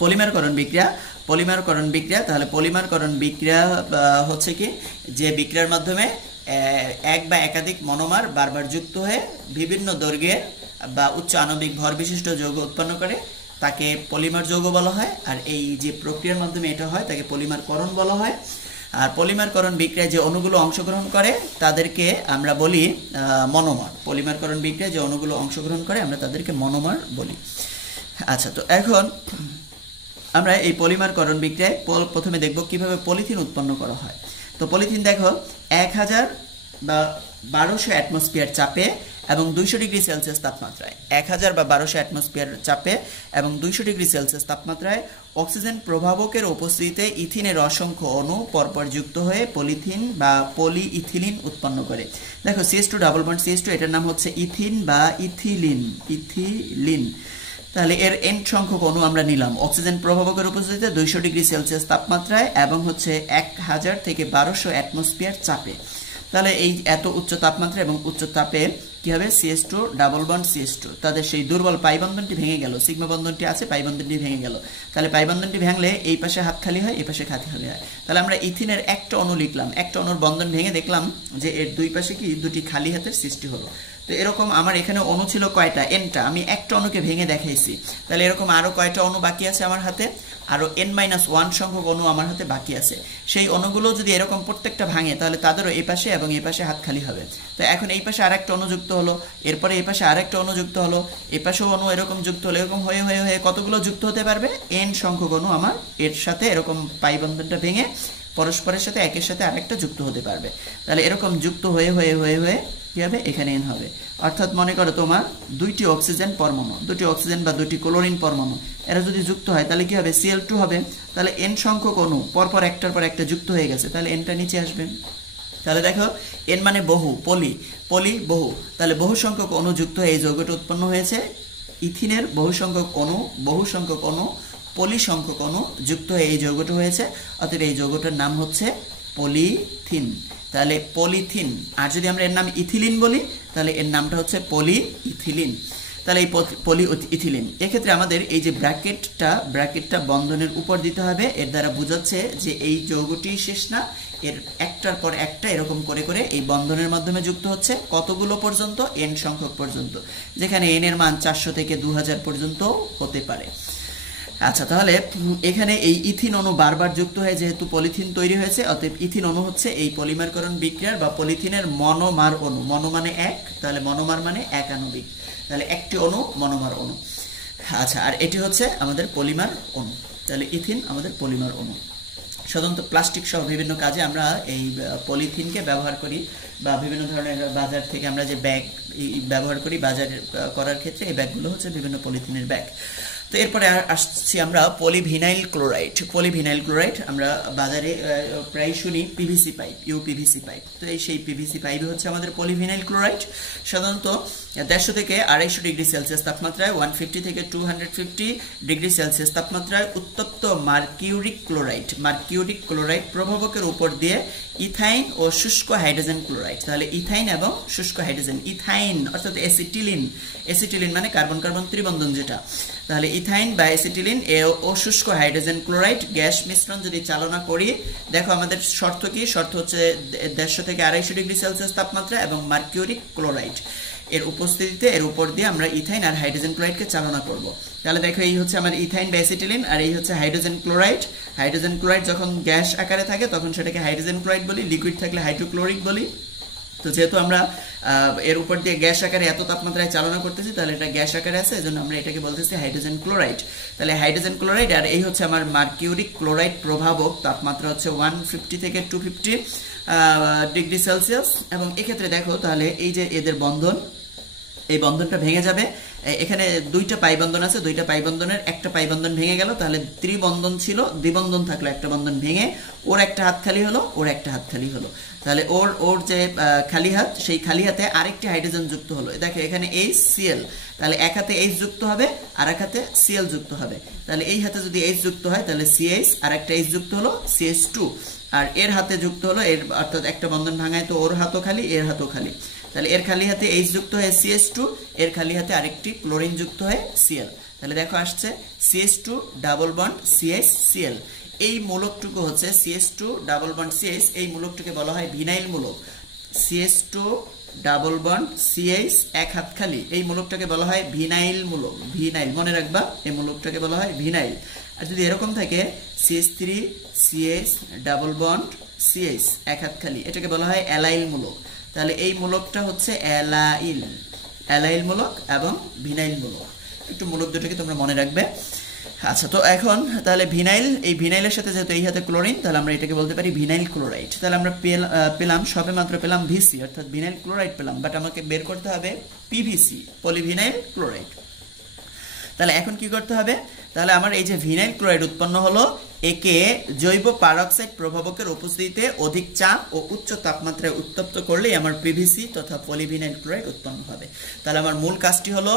পলিমারকরণ বিক্রিয়া, তাহলে পলিমারকরণ বিক্রিয়া হচ্ছে কি, যে বিক্রিয়ার মাধ্যমে এক বা একাধিক মনোমার বারবার যুক্ত হয়ে বিভিন্ন দৈর্ঘ্যের বা উচ্চ আণবিক ভর বিশিষ্ট যৌগ উৎপন্ন করে তাকে পলিমার যৌগ বলা হয়, আর এই যে প্রক্রিয়ার মাধ্যমে এটা হয় তাকে পলিমারকরণ বলা হয়। আর পলিমারকরণ বিক্রিয়ায় যে অণুগুলো অংশগ্রহণ করে তাদেরকে আমরা বলি মনোমার। পলিমারকরণ বিক্রিয়ায় যে অণুগুলো অংশগ্রহণ করে আমরা তাদেরকে মনোমার বলি। আচ্ছা, তো এখন আমরা এই পলিমারকরণ বিক্রিয়ায় প্রথমে দেখব কিভাবে পলিথিন উৎপন্ন করা হয়। তো পলিথিন দেখো 1000 বা 1200 অ্যাটমসফিয়ার চাপে এবং 200 ডিগ্রি সেলসিয়াস তাপমাত্রায়, 1000 বা 1200 অ্যাটমসফিয়ার চাপে এবং 200 ডিগ্রি সেলসিয়াস তাপমাত্রায় অক্সিজেন প্রভাবকের উপস্থিতিতে ইথিনের অসংখ্য অণু পরপর যুক্ত হয়ে পলিথিন বা পলিইথিলিন উৎপন্ন করে। দেখো CH2 ডাবল বন্ড CH2, এটার নাম হচ্ছে ইথিন বা ইথিলিন। তাহলে এর n সংখ্যক অণু আমরা নিলাম অক্সিজেন প্রভাবকের উপস্থিতিতে 200 ডিগ্রি সেলসিয়াস তাপমাত্রায় এবং হচ্ছে 1000 থেকে 1200 অ্যাটমসফিয়ার চাপে। তাহলে এই এত উচ্চ তাপমাত্রা এবং উচ্চ তাপে কি হবে, CH2 ডাবল বন্ড CH2 তাদের সেই দুর্বল পাই বন্ধনটি ভেঙে গেল, সিগমা বন্ধনটি আছে, পাই বন্ধনটি ভেঙে গেল। তাহলে পাই বন্ধনটি ভাঙলে এই পাশে হাত খালি হয়, এই পাশে হাত খালি হয়। তাহলে আমরা ইথিনের একটা অণু লিখলাম, একটা অণুর বন্ধন ভেঙে দেখলাম যে এর দুই পাশে কি দুটি খালি হাতের সৃষ্টি হলো। তো এরকম আমার এখানে অণু ছিল কয়টা, nটা, আমি একটা অণুকে ভেঙে দেখাইছি। তাহলে এরকম আরো কয়টা অণু বাকি আছে আমার হাতে, আরো n-1 সংখ্যক অণু আমার হাতে বাকি আছে। সেই অণুগুলো যদি এরকম প্রত্যেকটা ভাঙে তাহলে তাদেরও এই পাশে এবং এই পাশে হাত খালি হবে। তো এখন এই পাশে আরেকটা অণু যুক্ত হলো, এরপরে এই পাশে আরেকটা অণু যুক্ত হলো, এই পাশেও অণু এরকম যুক্ত হলো, এরকম হয়ে হয়ে হয়ে কতগুলো যুক্ত হতে পারবে, n সংখ্যক অণু আমার এর সাথে এরকম পাই বন্ধনটা ভেঙে পরস্পরের সাথে একের সাথে আরেকটা যুক্ত হতে পারবে। তাহলে এরকম যুক্ত হয়ে হয়ে হয়ে হয়ে কি হবে, এখানে n হবে। অর্থাৎ মনে করো তোমার 2টি অক্সিজেন পরমাণু, 2টি অক্সিজেন বা 2টি ক্লোরিন পরমাণু, এরা যদি যুক্ত হয় তাহলে কি হবে, Cl2 হবে। তাহলে n সংখ্যক অণু পরপর একটার পর একটা যুক্ত হয়ে গেছে, তাহলে nটা নিচে আসবে। তাহলে দেখো n মানে বহু, বহু, তাহলে বহু সংখ্যক অণু যুক্ত হয়ে এই যৌগটা উৎপন্ন হয়েছে। ইথিনের বহু সংখ্যক অণু পলি সংখ্যক অণু যুক্ত হয়ে এই যৌগটা হয়েছে, অতএব এই যৌগটার নাম হচ্ছে পলিথিন। তাহলে পলিথিন, আর যদি আমরা এর নাম ইথিলিন বলি তাহলে এর নামটা হচ্ছে পলিইথিলিন। তাহলে এই পলিইথিলিন, এক্ষেত্রে আমাদের এই যে ব্র্যাকেটটা বন্ধনের উপর দিতে হবে, এর দ্বারা বোঝাচ্ছে যে এই যৌগটি শেষ না, এর একটার পর একটা এরকম করে করে এই বন্ধনের মাধ্যমে যুক্ত হচ্ছে কতগুলো পর্যন্ত, n সংখ্যক পর্যন্ত, যেখানে n এর মান 400 থেকে 2000 পর্যন্ত হতে পারে। আচ্ছা, তাহলে এখানে এই ইথিন অণু বারবার যুক্ত হয়ে যেহেতু পলিথিন তৈরি হয়েছে, অতএব ইথিন অণু হচ্ছে এই পলিমারকরণ বিক্রিয়ার বা পলিথিনের মনোমার অণু। মনো মানে এক, তাহলে মনোমার মানে এক আণবিক, তাহলে একটি অণু মনোমার অণু। আচ্ছা, আর এটি হচ্ছে আমাদের পলিমার অণু। তাহলে ইথিন আমাদের পলিমার অণু। সাধারণত প্লাস্টিক সহ বিভিন্ন কাজে আমরা এই পলিথিনকে ব্যবহার করি, বা বিভিন্ন ধরনের বাজার থেকে আমরা যে ব্যাগ ব্যবহার করি বাজার করার ক্ষেত্রে, এই ব্যাগগুলো হচ্ছে বিভিন্ন পলিথিনের ব্যাগ। তো এরপরে আসছি আমরা পলিভিনাইল ক্লোরাইড। আমরা বাজারে প্রায় শুনি পিভিসি পাইপ, ইউপিভিসি পাইপ। তো এই সেই পিভিসি পাইপই হচ্ছে আমাদের পলিভিনাইল ক্লোরাইড। সাধারণত 150 থেকে 250 ডিগ্রি সেলসিয়াস তাপমাত্রায়, 150 থেকে 250 ডিগ্রি সেলসিয়াস তাপমাত্রায় উত্তপ্ত মার্কিউরিক ক্লোরাইড প্রভাবকের উপর দিয়ে ইথাইন ও শুষ্ক হাইড্রোজেন ক্লোরাইড, তাহলে ইথাইন এবং শুষ্ক হাইড্রোজেন, ইথাইন অর্থাৎ এসিটিলিন মানে কার্বন কার্বন ত্রিবন্ধন যেটা, তাহলে ইথাইন বা এসিটিলিন ও শুষ্ক হাইড্রোজেন ক্লোরাইড গ্যাস মিশ্রণ যদি চালনা করি, দেখো আমাদের শর্ত কি, শর্ত হচ্ছে 150 থেকে 250 ডিগ্রি সেলসিয়াস তাপমাত্রা এবং মার্কিউরিক ক্লোরাইড। এর উপস্থিতিতে এর উপর দিয়ে আমরা ইথাইন আর হাইড্রোজেন ক্লোরাইডকে চালনা করব। তাহলে দেখো এই হচ্ছে আমার ইথাইন বা অ্যাসিটিলিন, আর এই হচ্ছে হাইড্রোজেন ক্লোরাইড। হাইড্রোজেন ক্লোরাইড যখন গ্যাস আকারে থাকে তখন সেটাকে হাইড্রোজেন ক্লোরাইড বলি, লিকুইড থাকলে হাইড্রোক্লোরিক বলি। তো যেহেতু আমরা এর উপর দিয়ে গ্যাস আকারে এত তাপমাত্রায় চালনা করতেছি, তাহলে এটা গ্যাস আকারে আছে, এজন্য আমরা এটাকে বলতেছি হাইড্রোজেন ক্লোরাইড। তাহলে হাইড্রোজেন ক্লোরাইড, আর এই হচ্ছে আমার মার্কিউরিক ক্লোরাইড প্রভাবক, তাপমাত্রা হচ্ছে 150 থেকে 250 ডিগ্রি সেলসিয়াস। এবং এক্ষেত্রে দেখো তাহলে এই যে এদের বন্ধন, এই বন্ধনটা ভেঙে যাবে। এখানে দুইটা পাই বন্ধন আছে, দুইটা পাই বন্ধনের একটা পাই বন্ধন ভেঙে গেল, তাহলে ত্রিবন্ধন ছিল, দ্বিবন্ধন থাকলো, একটা বন্ধন ভেঙে ওর একটা হাত খালি হলো, ওর একটা হাত খালি হলো। তাহলে ওর যে খালি হাত, সেই খালি হাতে আরেকটি হাইড্রোজেন যুক্ত হলো। দেখো এখানে HCl, তাহলে এক হাতে H যুক্ত হবে আর এক হাতে Cl যুক্ত হবে। তাহলে এই হাতে যদি H যুক্ত হয় তাহলে CH, আর একটা H যুক্ত হলো CH2, আর এর হাতে যুক্ত হলো এর, অর্থাৎ একটা বন্ধন ভাঙায় তো ওর হাতও খালি এর হাতও খালি। তাহলে এর খালি হাতে H যুক্ত হয়ে CH2, এর খালি হাতে আরেকটি ক্লোরিন যুক্ত হয়ে Cl। তাহলে দেখো আসছে CH2 double bond CH Cl। এই মূলকটুকু হচ্ছে CH2 ডাবল বন্ড CH, এই মূলকটিকে বলা হয় ভিনাইল মূলক। CH2 ডাবল বন্ড CH এক হাত খালি, এই মূলকটাকে বলা হয় ভিনাইল মূলক। ভিনাইল মনে রাখবা, এই মূলকটাকে বলা হয় ভিনাইল। আর যদি এরকম থাকে CH3 CH double bond CH এক হাত খালি, এটাকে বলা হয় অ্যালাইল মূলক। তাহলে এই মূলকটা হচ্ছে অ্যালাইল মূলক এবং ভিনাইল মূলক। একটু মূলক দুটোকে তোমরা মনে রাখবে। আচ্ছা, তো এখন তাহলে ভিনাইল, এই ভিনাইলের সাথে যেহেতু এই হাতে ক্লোরিন, তাহলে আমরা এটাকে বলতে পারি ভিনাইল ক্লোরাইড। তাহলে আমরা পেলাম সবে মাত্র পেলাম VC অর্থাৎ ভিনাইল ক্লোরাইড পেলাম, বাট আমাকে বের করতে হবে PVC পলিভিনাইল ক্লোরাইড। তাহলে এখন কি করতে হবে, তাহলে আমার এই যে ভিনাইল ক্লোরাইড উৎপন্ন হলো, একে জৈব পারক্সাইড প্রভাবকের উপস্থিতিতে অধিক চাপ ও উচ্চ তাপমাত্রায় উত্তপ্ত করলেই আমার PVC তথা পলিভিনাইল ক্লোরাইড উৎপন্ন হবে। তাহলে আমার মূল কাজটি হলো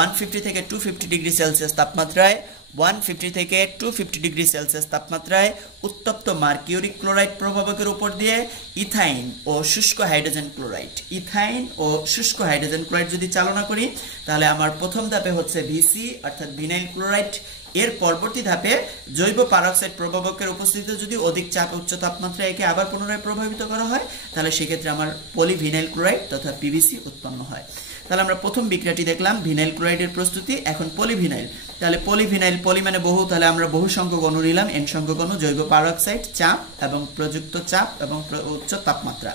150 থেকে 250 ডিগ্রি সেলসিয়াস তাপমাত্রায়, 150 থেকে 250 ডিগ্রি সেলসিয়াস তাপমাত্রায় উত্তপ্ত মার্কিউরিক ক্লোরাইড প্রভাবকের উপর দিয়ে ইথাইন ও শুষ্ক হাইড্রোজেন ক্লোরাইড, ইথাইন ও শুষ্ক হাইড্রোজেন ক্লোরাইড যদি চালনা করি, তাহলে আমার প্রথম ধাপে হচ্ছে VC অর্থাৎ ভিনাইল ক্লোরাইড। এর পরবর্তী ধাপে জৈব পারক্সাইড প্রভাবকের উপস্থিতিতে যদি অধিক চাপ উচ্চ তাপমাত্রায় একে আবার পুনরায় প্রভাবিত করা হয়, তাহলে সেক্ষেত্রে আমার পলিভিনাইল ক্লোরাইড তথা PVC উৎপন্ন হয়। তাহলে আমরা প্রথম বিক্রিয়াটি দেখলাম ভিনাইল ক্লোরাইডের প্রস্তুতি। এখন পলিভিনাইল, তাহলে পলিভিনাইল, পলি মানে বহু, তাহলে আমরা বহু সংখ্যক অণু নিলাম, N সংখ্যক অণু, জৈব পারক্সাইড, চাপ এবং প্রযুক্ত চাপ এবং উচ্চ তাপমাত্রা।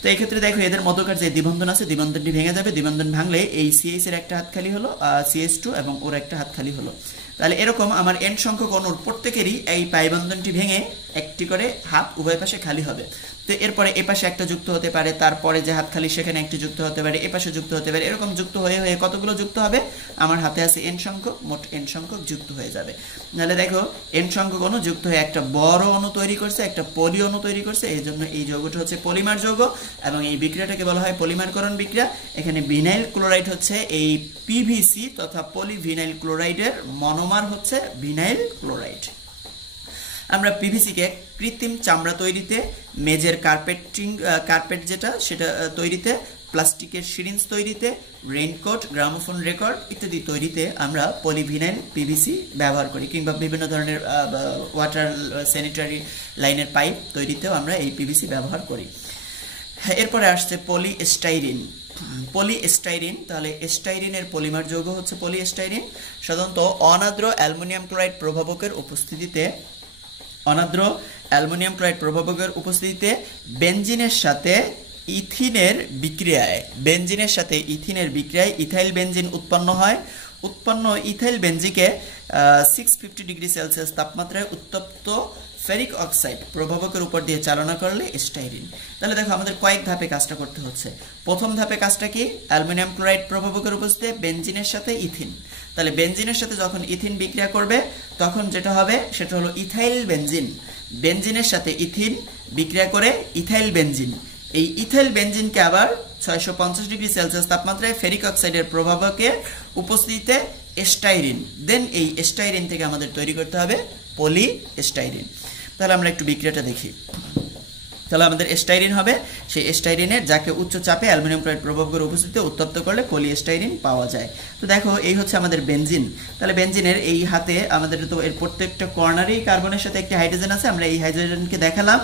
তো এই ক্ষেত্রে দেখো এদের মধ্যকার যে দ্বিবন্ধন আছে, দ্বিবন্ধনটি ভেঙে যাবে। দ্বিবন্ধন ভাঙলে এই CH এর একটা হাত খালি হলো, CH2 এবং ওর একটা হাত খালি হলো। তাহলে এরকম আমার N সংখ্যক অণুর প্রত্যেকেরই এই পাই বন্ধনটি ভেঙে একটি করে হাত উভয় পাশে খালি হবে। তো এরপরে এ পাশে একটা যুক্ত হতে পারে, তারপরে যে হাত খালি সেখানে একটি যুক্ত হতে পারে, এ পাশে যুক্ত হতে পারে, এরকম যুক্ত হয়ে হয়ে কতগুলো যুক্ত হবে, আমার হাতে আছে N সংখ্যক, মোট N সংখ্যক যুক্ত হয়ে যাবে। তাহলে দেখো N সংখ্যক অণু যুক্ত হয়ে একটা বড় অণু তৈরি করছে, একটা পলি অণু তৈরি করছে। এই জন্য এই যৌগটা হচ্ছে পলিমার যৌগ এবং এই বিক্রিয়াটাকে বলা হয় পলিমারকরণ বিক্রিয়া। এখানে ভিনাইল ক্লোরাইড হচ্ছে এই PVC তথা পলিভিনাইল ক্লোরাইডের মনোমার হচ্ছে ভিনাইল ক্লোরাইড। আমরা PVC কে কৃত্রিম চামড়া তৈরিতে, মেজের কার্পেট যেটা সেটা তৈরিতে, প্লাস্টিকের সিরিঞ্জ তৈরিতে, রেইনকোট, গ্রামোফোন রেকর্ড ইত্যাদি তৈরিতে আমরা পলিভিনাইল PVC ব্যবহার করি, কিংবা বিভিন্ন ধরনের ওয়াটার স্যানিটারি লাইনের পাইপ তৈরিতেও আমরা এই PVC ব্যবহার করি। এরপরে আসছে পলিস্টাইরিন। পলিস্টাইরিন, তাহলে স্টাইরিনের পলিমার যৌগ হচ্ছে পলিস্টাইরিন। সাধারণত অনাদ্র অ্যালুমিনিয়াম ক্লোরাইড প্রভাবকের উপস্থিতিতে, বেনজিনের সাথে ইথিনের বিক্রিয়ায়, ইথাইল বেনজিন উৎপন্ন হয়। উৎপন্ন ইথাইল বেনজিকে 650 ডিগ্রি সেলসিয়াস তাপমাত্রায় উত্তপ্ত ফেরিক অক্সাইড প্রভাবকের উপর দিয়ে চালনা করলে স্টাইরিন। তাহলে দেখো আমাদের কয়েক ধাপে কাজটা করতে হচ্ছে। প্রথম ধাপে কাজটা কি, অ্যালুমিনিয়াম ক্লোরাইড প্রভাবকের উপস্থিতিতে বেনজিনের সাথে ইথিন। তাহলে বেনজিনের সাথে যখন ইথিন বিক্রিয়া করবে তখন যেটা হবে সেটা হলো ইথাইল বেনজিন। বেনজিনের সাথে ইথিন বিক্রিয়া করে ইথাইল বেনজিন। এই ইথাইল বেনজিনকে আবার 650 ডিগ্রি সেলসিয়াস তাপমাত্রায় ফেরিক অক্সাইডের প্রভাবকের উপস্থিতিতে স্টাইরিন, দেন এই স্টাইরিন থেকে আমাদের তৈরি করতে হবে পলিস্টাইরিন। তাহলে আমরা একটু বিক্রিয়াটা দেখি। তাহলে আমাদের স্টাইরিন হবে, সেই স্টাইরিনের যাকে উচ্চ চাপে অ্যালুমিনিয়াম ক্লোরাইড প্রভাবকের উপস্থিতিতে উত্তপ্ত করলে পলিস্টাইরিন পাওয়া যায়। তো দেখো এই হচ্ছে আমাদের বেনজিন। তাহলে বেনজিনের এই হাতে আমাদের তো এর প্রত্যেকটা কর্নারেই কার্বনের সাথে একটি হাইড্রোজেন আছে, আমরা এই হাইড্রোজেনকে দেখালাম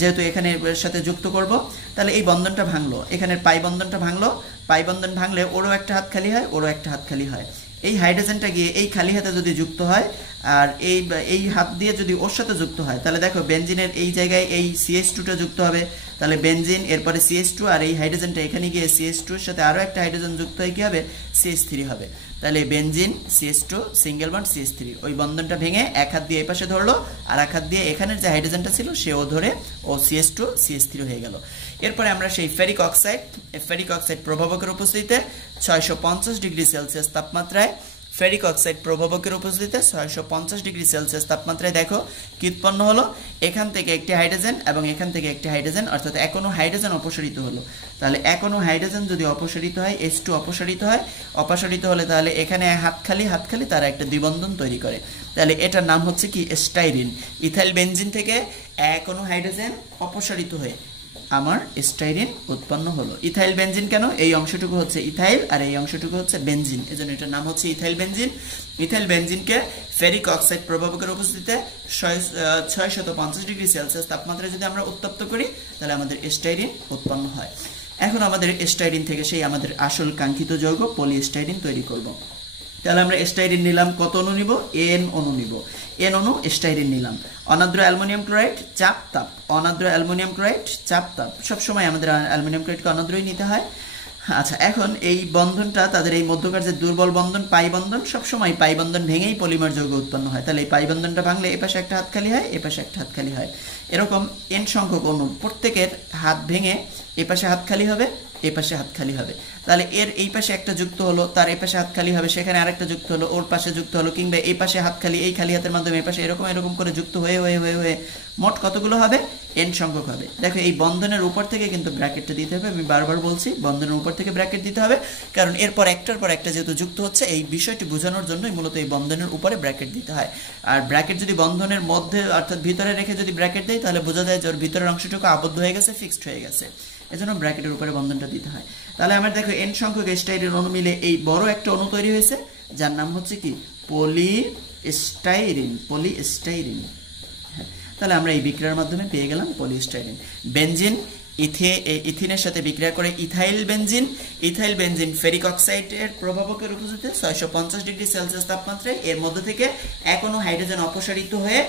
যেহেতু এখানে এর সাথে যুক্ত করব। তাহলে এই বন্ধনটা ভাঙলো, এখানের পাই বন্ধনটা ভাঙলো, পাই বন্ধন ভাঙলে ওরও একটা হাত খালি হয়, ওরও একটা হাত খালি হয়। এই হাইড্রোজেনটা গিয়ে এই খালি হাতে যদি যুক্ত হয় আর এই হাত দিয়ে যদি ওর সাথে যুক্ত হয়, তাহলে দেখো বেনজিনের এই জায়গায় এই CH2টা যুক্ত হবে, তাহলে বেনজিন এরপরে CH2 আর এই হাইড্রোজেনটা এখানে গিয়ে CH2 এর সাথে আরো একটা হাইড্রোজেন যুক্ত হয়ে কি হবে, CH3 হবে। তাহলে benzene CH2 single bond CH3, ওই বন্ধনটা ভেঙে এক হাত দিয়ে এই পাশে ধরলো আর এক হাত দিয়ে এখানের যে হাইড্রোজেনটা ছিল সেও ধরে ও CH2 CH3 হয়ে গেল। এরপরে আমরা সেই ফেরিক অক্সাইড প্রভাবকের উপস্থিতিতে 650 ডিগ্রি সেলসিয়াস তাপমাত্রায় ফেরিক অক্সাইড প্রভাবকের উপস্থিতিতে 650 ডিগ্রি সেলসিয়াস তাপমাত্রায় দেখো কি উৎপন্ন হলো, এখান থেকে একটি হাইড্রোজেন এবং এখান থেকে একটি হাইড্রোজেন, অর্থাৎ এখনো হাইড্রোজেন অপসারিত হলো। তাহলে এখনো হাইড্রোজেন যদি অপসারিত হয়, H2 অপসারিত হয়, অপসারিত হলে তাহলে এখানে হাত খালি তারা একটা দ্বিবন্ধন তৈরি করে। তাহলে এটার নাম হচ্ছে কি, স্টাইরিন। ইথাইল বেনজিন থেকে এখনো হাইড্রোজেন অপসারিত হয়ে আমার স্টাইরিন উৎপন্ন হলো। ইথাইল বেনজিন কেন, এই অংশটুকু হচ্ছে ইথাইল আর এই অংশটুকু হচ্ছে বেনজিন, এজন্য এটার নাম হচ্ছে ইথাইল বেনজিন। ইথাইল বেনজিনকে ফেরিক অক্সাইড প্রভাবকের উপস্থিতিতে 650 ডিগ্রি সেলসিয়াস তাপমাত্রায় যদি আমরা উত্তপ্ত করি তাহলে আমাদের স্টাইরিন উৎপন্ন হয়। এখন আমাদের স্টাইরিন থেকে সেই আমাদের আসল কাঙ্ক্ষিত যৌগ পলিস্টাইরিন তৈরি করব। তাহলে আমরা স্টাইরিন নিলাম, কত অণু নিব, N অণু নিব, N অণু স্টাইরিন নিলাম। অনাদ্র অ্যালুমিনিয়াম ক্লোরাইড চাপ তাপ, অনাদ্র অ্যালুমিনিয়াম ক্লোরাইড চাপ তাপ, সবসময় আমাদের অ্যালুমিনিয়াম ক্লোরাইডকে অনাদ্রই নিতে হয়। আচ্ছা, এখন এই বন্ধনটা তাদের এই মধ্যকার যে দুর্বল বন্ধন পাই বন্ধন, সবসময় পাই বন্ধন ভেঙেই পলিমার যৌগ উৎপন্ন হয়। তাহলে এই পাই বন্ধনটা ভাঙলে এ পাশে একটা হাত খালি হয়, এ পাশে একটা হাত খালি হয়। এরকম N সংখ্যক অণু প্রত্যেকের হাত ভেঙে এ পাশে হাত খালি হবে, এ পাশে হাত খালি হবে। তাহলে এর এই পাশে একটা যুক্ত হলো, তার এই পাশে হাত খালি হবে, সেখানে আরেকটা যুক্ত হলো, ওর পাশে যুক্ত হলো, কিংবা এই পাশে হাত খালি, এই খালি হাতের মাধ্যমে এই পাশে এরকম করে যুক্ত হয়ে হয়ে হয়ে হয়ে মোট কতগুলো হবে, N সংখ্যক হবে। দেখো এই বন্ধনের উপর থেকে কিন্তু ব্র্যাকেটটা দিতে হবে, আমি বারবার বলছি বন্ধনের উপর থেকে ব্র্যাকেট দিতে হবে, কারণ এরপর একটার পর একটা যেহেতু যুক্ত হচ্ছে এই বিষয়টি বোঝানোর জন্যই মূলত এই বন্ধনের উপরে ব্র্যাকেট দিতে হয়। আর ব্র্যাকেট যদি বন্ধনের মধ্যে অর্থাৎ ভিতরে রেখে যদি ব্র্যাকেট দেয় তাহলে বোঝা যায় যে ওর ভিতরের অংশটুকু আবদ্ধ হয়ে গেছে, ফিক্সড হয়ে গেছে, এজন্য ব্র্যাকেটের উপরে বন্ধনটা দিতে হয়। তাহলে আমরা দেখো N সংখ্যক স্টাইরিন অণু মিলে এই বড় একটা অণু তৈরি হয়েছে যার নাম হচ্ছে কি, পলিস্টাইরিন। তাহলে আমরা এই বিক্রিয়ার মাধ্যমে পেয়ে গেলাম পলিস্টাইরিন। বেনজিন ইথিনের সাথে বিক্রিয়া করে ইথাইল বেনজিন ফেরিক অক্সাইডের প্রভাবকের উপস্থিতিতে 650 ডিগ্রি সেলসিয়াস তাপমাত্রায় এর মধ্যে থেকে এখনো হাইড্রোজেন অপসারিত হয়ে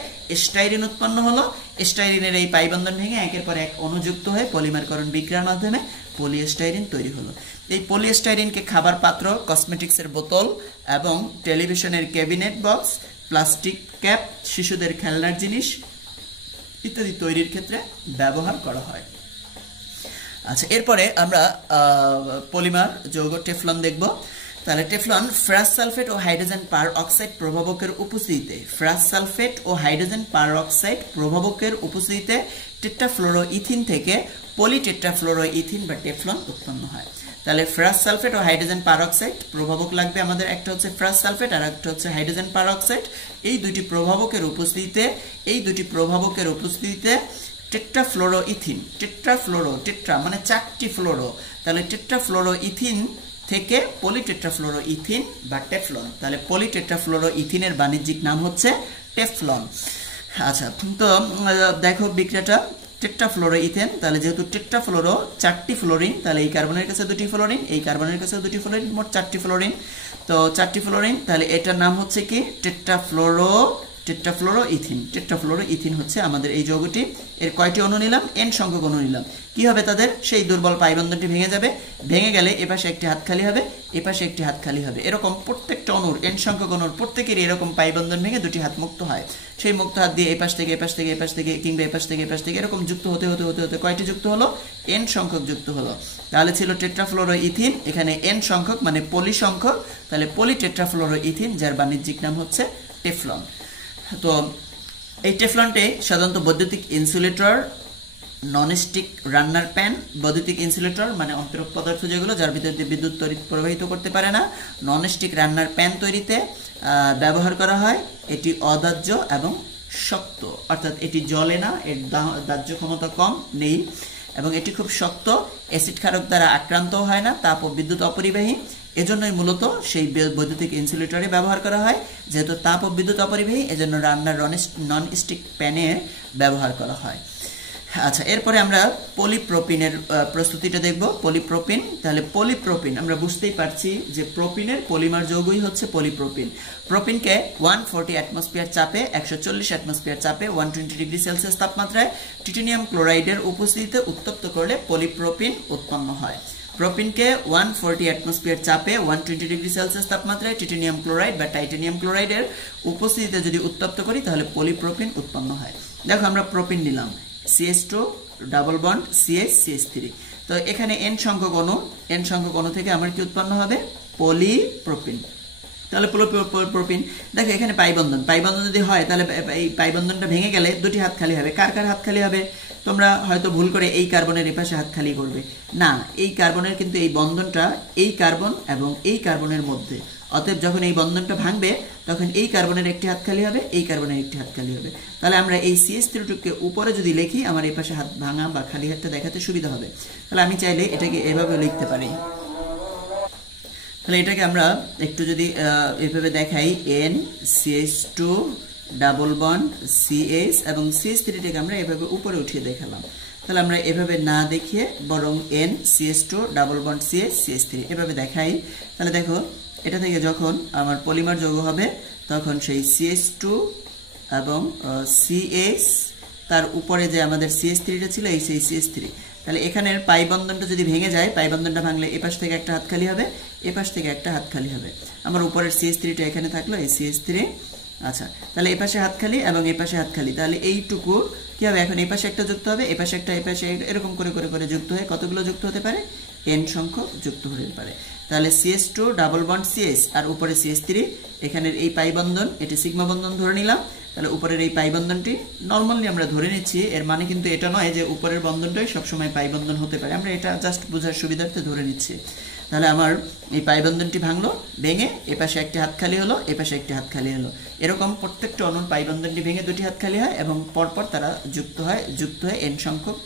স্টাইরিন উৎপন্ন হলো। স্টাইরিনের এই পাই বন্ধন ভেঙে একের পর এক অনুযুক্ত হয়ে পলিমারকরণ বিক্রিয়ার মাধ্যমে পলিস্টাইরিন তৈরি হলো। এই পলিস্টাইরিনকে খাবার পাত্র, কসমেটিক্সের বোতল এবং টেলিভিশনের ক্যাবিনেট বক্স, প্লাস্টিক ক্যাপ, শিশুদের খেলনার জিনিস ইত্যাদি তৈরির ক্ষেত্রে ব্যবহার করা হয়। আচ্ছা, এরপরে আমরা পলিমার যৌগ টেফলন দেখব। তাহলে টেফলন ফেরাস সালফেট ও হাইড্রোজেন পার অক্সাইড প্রভাবকের উপস্থিতিতে টেট্রাফ্লোরোইথিন থেকে পলিটেট্রাফ্লোরোইথিন বা টেফলন উৎপন্ন হয়। তাহলে ফেরাস সালফেট ও হাইড্রোজেন পার অক্সাইড প্রভাবক লাগবে আমাদের, একটা হচ্ছে ফেরাস সালফেট আর একটা হচ্ছে হাইড্রোজেন পার অক্সাইড। এই দুটি প্রভাবকের উপস্থিতিতে টেট্রাফ্লোরোইথিন, টেট্রা মানে চারটি ফ্লোরো, তাহলে টেট্রাফ্লোরোইথিন থেকে পলিটেট্রাফ্লোরোইথিন বা টেফলন। তাহলে পলিটেট্রাফ্লোরোইথিনের বাণিজ্যিক নাম হচ্ছে টেফলন। আচ্ছা, তো দেখো বিক্রিয়াটা টেট্রাফ্লোরোইথেন, তাহলে যেহেতু টেট্রাফ্লোরো চারটি ফ্লোরিন, তাহলে এই কার্বনের কাছে দুটি ফ্লোরিন, এই কার্বনের কাছে দুটি ফ্লোরিন, মোট চারটি ফ্লোরিন। তো চারটি ফ্লোরিন, তাহলে এটার নাম হচ্ছে কি, টেট্রাফ্লোরোইথিন হচ্ছে আমাদের এই যৌগটি। এর কয়টি অণু নিলাম, N সংখ্যক অণু নিলাম। কি হবে তাদের, সেই দুর্বল পাই বন্ধনটি ভেঙে যাবে, ভেঙে গেলে এপাশে একটি হাত খালি হবে, এপাশে একটি হাত খালি হবে। এরকম প্রত্যেকটা অণুর N সংখ্যক অণুর প্রত্যেকেরই এরকম পাই বন্ধন ভেঙে দুটি হাত মুক্ত হয়। সেই মুক্ত হাত দিয়ে এপাশ থেকে কিংবা এপাশ থেকে এরকম যুক্ত হতে কয়টি যুক্ত হলো, N সংখ্যক যুক্ত হলো। তাহলে ছিল টেট্রাফ্লোরোইথিন, এখানে N সংখ্যক মানে পলি সংখ্যক, তাহলে পলিটেট্রাফ্লোরোইথিন, যার বাণিজ্যিক নাম হচ্ছে টেফলন। তো এই টেফলনটি সাধারণত বৈদ্যুতিক ইনসুলেটর, ননস্টিক রান্নার প্যান, বৈদ্যুতিক ইনসুলেটর মানে অন্তরক পদার্থ যেগুলো যার ভিতর দিয়ে বিদ্যুৎ তড়িৎ প্রবাহিত করতে পারে না, ননস্টিক রান্নার প্যান তৈরিতে ব্যবহার করা হয়। এটি অদাহ্য এবং শক্ত, অর্থাৎ এটি জ্বলে না, এর দাহ্য ক্ষমতা কম নেই, এবং এটি খুব শক্ত, অ্যাসিড ক্ষারক দ্বারা আক্রান্ত হয় না, তাপ ও বিদ্যুৎ অপরিবাহী। এজন্যই মূলত সেই বৈদ্যুতিক ইনসুলেটরে ব্যবহার করা হয়। যেহেতু তাপ ও বিদ্যুৎ অপরিবাহী, এজন্য রান্নার নন স্টিক প্যানে ব্যবহার করা হয়। আচ্ছা, এরপরে আমরা পলিপ্রোপিনের প্রস্তুতিটা দেখব। পলিপ্রোপিন, তাহলে পলিপ্রোপিন আমরা বুঝতেই পারছি যে প্রোপিনের পলিমার যৌগই হচ্ছে পলিপ্রোপিন। প্রোপিনকে 140 অ্যাটমসফিয়ার চাপে, 140 অ্যাটমসফিয়ার চাপে 120 ডিগ্রি সেলসিয়াস তাপমাত্রায় টিটানিয়াম ক্লোরাইডের উপস্থিতিতে উত্তপ্ত করলে পলিপ্রোপিন উৎপন্ন হয়। প্রোপিনকে 140 অ্যাটমসফিয়ার চাপে 120 ডিগ্রি সেলসিয়াস তাপমাত্রায় টিটানিয়াম ক্লোরাইড বা টাইটানিয়াম ক্লোরাইডের উপস্থিতিতে যদি উত্তপ্ত করি তাহলে পলিপ্রোপিন উৎপন্ন হয়। দেখো আমরা প্রোপিন নিলাম, CH2 double bond CH CH3। তো এখানে n সংখ্যক অণু থেকে আমার কি উৎপন্ন হবে? পলিপ্রোপিন। তাহলে পলিপ্রোপিন, দেখো এখানে পাই বন্ধন যদি হয় তাহলে এই পাই বন্ধনটা ভেঙে গেলে দুটি হাত খালি হবে। কার কার হাত খালি হবে? তোমরা হয়তো ভুল করে এই কার্বনের এপাশে হাত খালি করবে না, এই কার্বনের কিন্তু এই বন্ধনটা এই কার্বন এবং এই কার্বনের মধ্যে, অতএব যখন এই বন্ধনটা ভাঙবে তখন এই কার্বনের একটি হাত খালি হবে, এই কার্বনের একটি হাত খালি হবে। তাহলে আমরা এই CH3কে উপরে যদি লিখি আমার এই পাশে হাত ভাঙা বা খালি হাতটা দেখাতে সুবিধা হবে। তাহলে আমি চাইলে এটাকে এভাবে লিখতে পারি। তাহলে এটাকে আমরা একটু যদি এভাবে দেখাই, NCH2 ডাবল বন্ড CH এবং CH3টাকে আমরা এভাবে উপরে উঠিয়ে দেখালাম। তাহলে আমরা এভাবে না দেখিয়ে বরং NCH2 double bond CH CH3 এভাবে দেখাই। তাহলে দেখো এটা থেকে যখন আমার পলিমার যৌগ হবে তখন সেই CH2 এবং CH তার উপরে যে আমাদের CH3টা ছিল এই সেই CH3, তাহলে এখানের পাই বন্ধনটা যদি ভেঙে যায়, পাই বন্ধনটা ভাঙলে এপাশ থেকে একটা হাত খালি হবে, এপাশ থেকে একটা হাত খালি হবে। আমার উপরের CH3টা এখানে থাকলো, এই CH3। আচ্ছা, তাহলে এপাশে হাত খালি এবং এপাশে হাত খালি, তাহলে এইটুকু কি হবে? এখন এপাশে একটা যুক্ত হবে, এপাশে একটা, এপাশে এরকম করে করে করে যুক্ত হয়ে কতগুলো যুক্ত হতে পারে? n সংখ্যক যুক্ত হতে পারে। তাহলে CH2 ডাবল বন্ড CH আর উপরে CH3, এখানের এই পাই বন্ধন এটি সিগমা বন্ধন ধরে নিলাম। তাহলে উপরের এই পাই বন্ধনটি নরমালি আমরা ধরে নিচ্ছি, এর মানে কিন্তু এটা নয় যে উপরের বন্ধনটাই সবসময় পাই বন্ধন হতে পারে, আমরা এটা জাস্ট বোঝার সুবিধার্থে ধরে নিচ্ছি। তাহলে আমার এই পাই বন্ধনটি ভাঙলো, ভেঙে এপাশে একটি হাত খালি হলো, এপাশে একটি হাত খালি হলো। এরকম প্রত্যেকটা অণুর পাই বন্ধনটি ভেঙে দুটি হাত খালি হয় এবং পরপর তারা যুক্ত হয়ে n সংখ্যক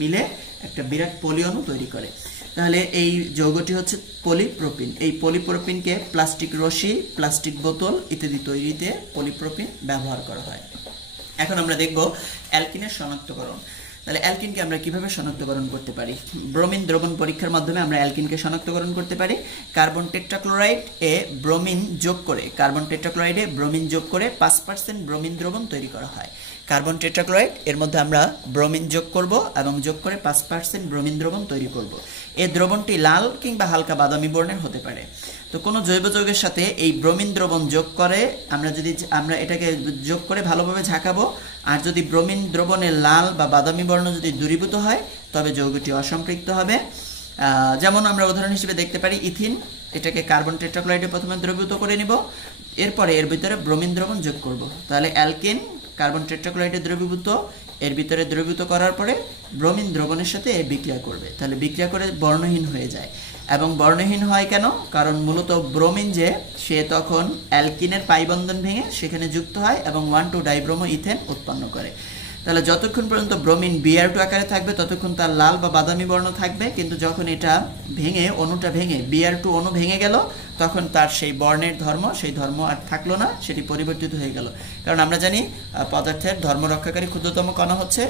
মিলে একটা বিরাট পলি অণু তৈরি করে। তাহলে এই যৌগটি হচ্ছে পলিপ্রোপিন। এই পলিপ্রোপিনকে প্লাস্টিক রশি, প্লাস্টিক বোতল ইত্যাদি তৈরিতে পলিপ্রোপিন ব্যবহার করা হয়। এখন আমরা দেখব অ্যালকিনের শনাক্তকরণ। তাহলে অ্যালকিনকে আমরা কিভাবে শনাক্তকরণ করতে পারি? ব্রোমিন দ্রবণ পরীক্ষার মাধ্যমে আমরা অ্যালকিনকে শনাক্তকরণ করতে পারি। কার্বন টেট্রাক্লোরাইড এ ব্রোমিন যোগ করে, কার্বন টেট্রাক্লোরাইডে ব্রোমিন যোগ করে 5% ব্রোমিন দ্রবণ তৈরি করা হয়। কার্বন টেট্রাক্লোরাইড এর মধ্যে আমরা ব্রোমিন যোগ করব এবং যোগ করে 5% ব্রোমিন দ্রবণ তৈরি করব। এই দ্রবণটি লাল কিংবা হালকা বাদামি বর্ণের হতে পারে। তো কোনো জৈব যৌগের সাথে এই ব্রোমিন দ্রবণ যোগ করে আমরা এটাকে যোগ করে ভালোভাবে ঝাঁকাবো, আর যদি ব্রোমিন দ্রবণের লাল বা বাদামি বর্ণ যদি দূরীভূত হয় তবে যৌগটি অসম্পৃক্ত হবে। যেমন আমরা উদাহরণ হিসেবে দেখতে পারি ইথিন, এটাকে কার্বন টেট্রাক্লোরাইডে প্রথমে দ্রবীভূত করে নিব, এরপরে এর ভিতরে ব্রোমিন দ্রবণ যোগ করব। তাহলে অ্যালকিন কার্বন টেট্রাক্লোরাইডে দ্রবীভূত, এর ভিতরে দ্রবীভূত করার পরে ব্রোমিন দ্রবণের সাথে বিক্রিয়া করবে, তাহলে বিক্রিয়া করে বর্ণহীন হয়ে যায়। এবং বর্ণহীন হয় কেন? কারণ মূলত ব্রোমিন যে সে তখন অ্যালকিনের পাই বন্ধন ভেঙে সেখানে যুক্ত হয় এবং 1,2-ডাইব্রোমো ইথেন উৎপন্ন করে। তাহলে যতক্ষণ পর্যন্ত ব্রোমিন Br2 আকারে থাকবে ততক্ষণ তার লাল বা বাদামি বর্ণ থাকবে, কিন্তু যখন এটা অণুটা ভেঙে Br2 অণু ভেঙে গেল তখন তার সেই বর্ণের ধর্ম, সেই ধর্ম আর থাকলো না, সেটি পরিবর্তিত হয়ে গেল। কারণ আমরা জানি পদার্থের ধর্ম রক্ষাকারী ক্ষুদ্রতম কণা হচ্ছে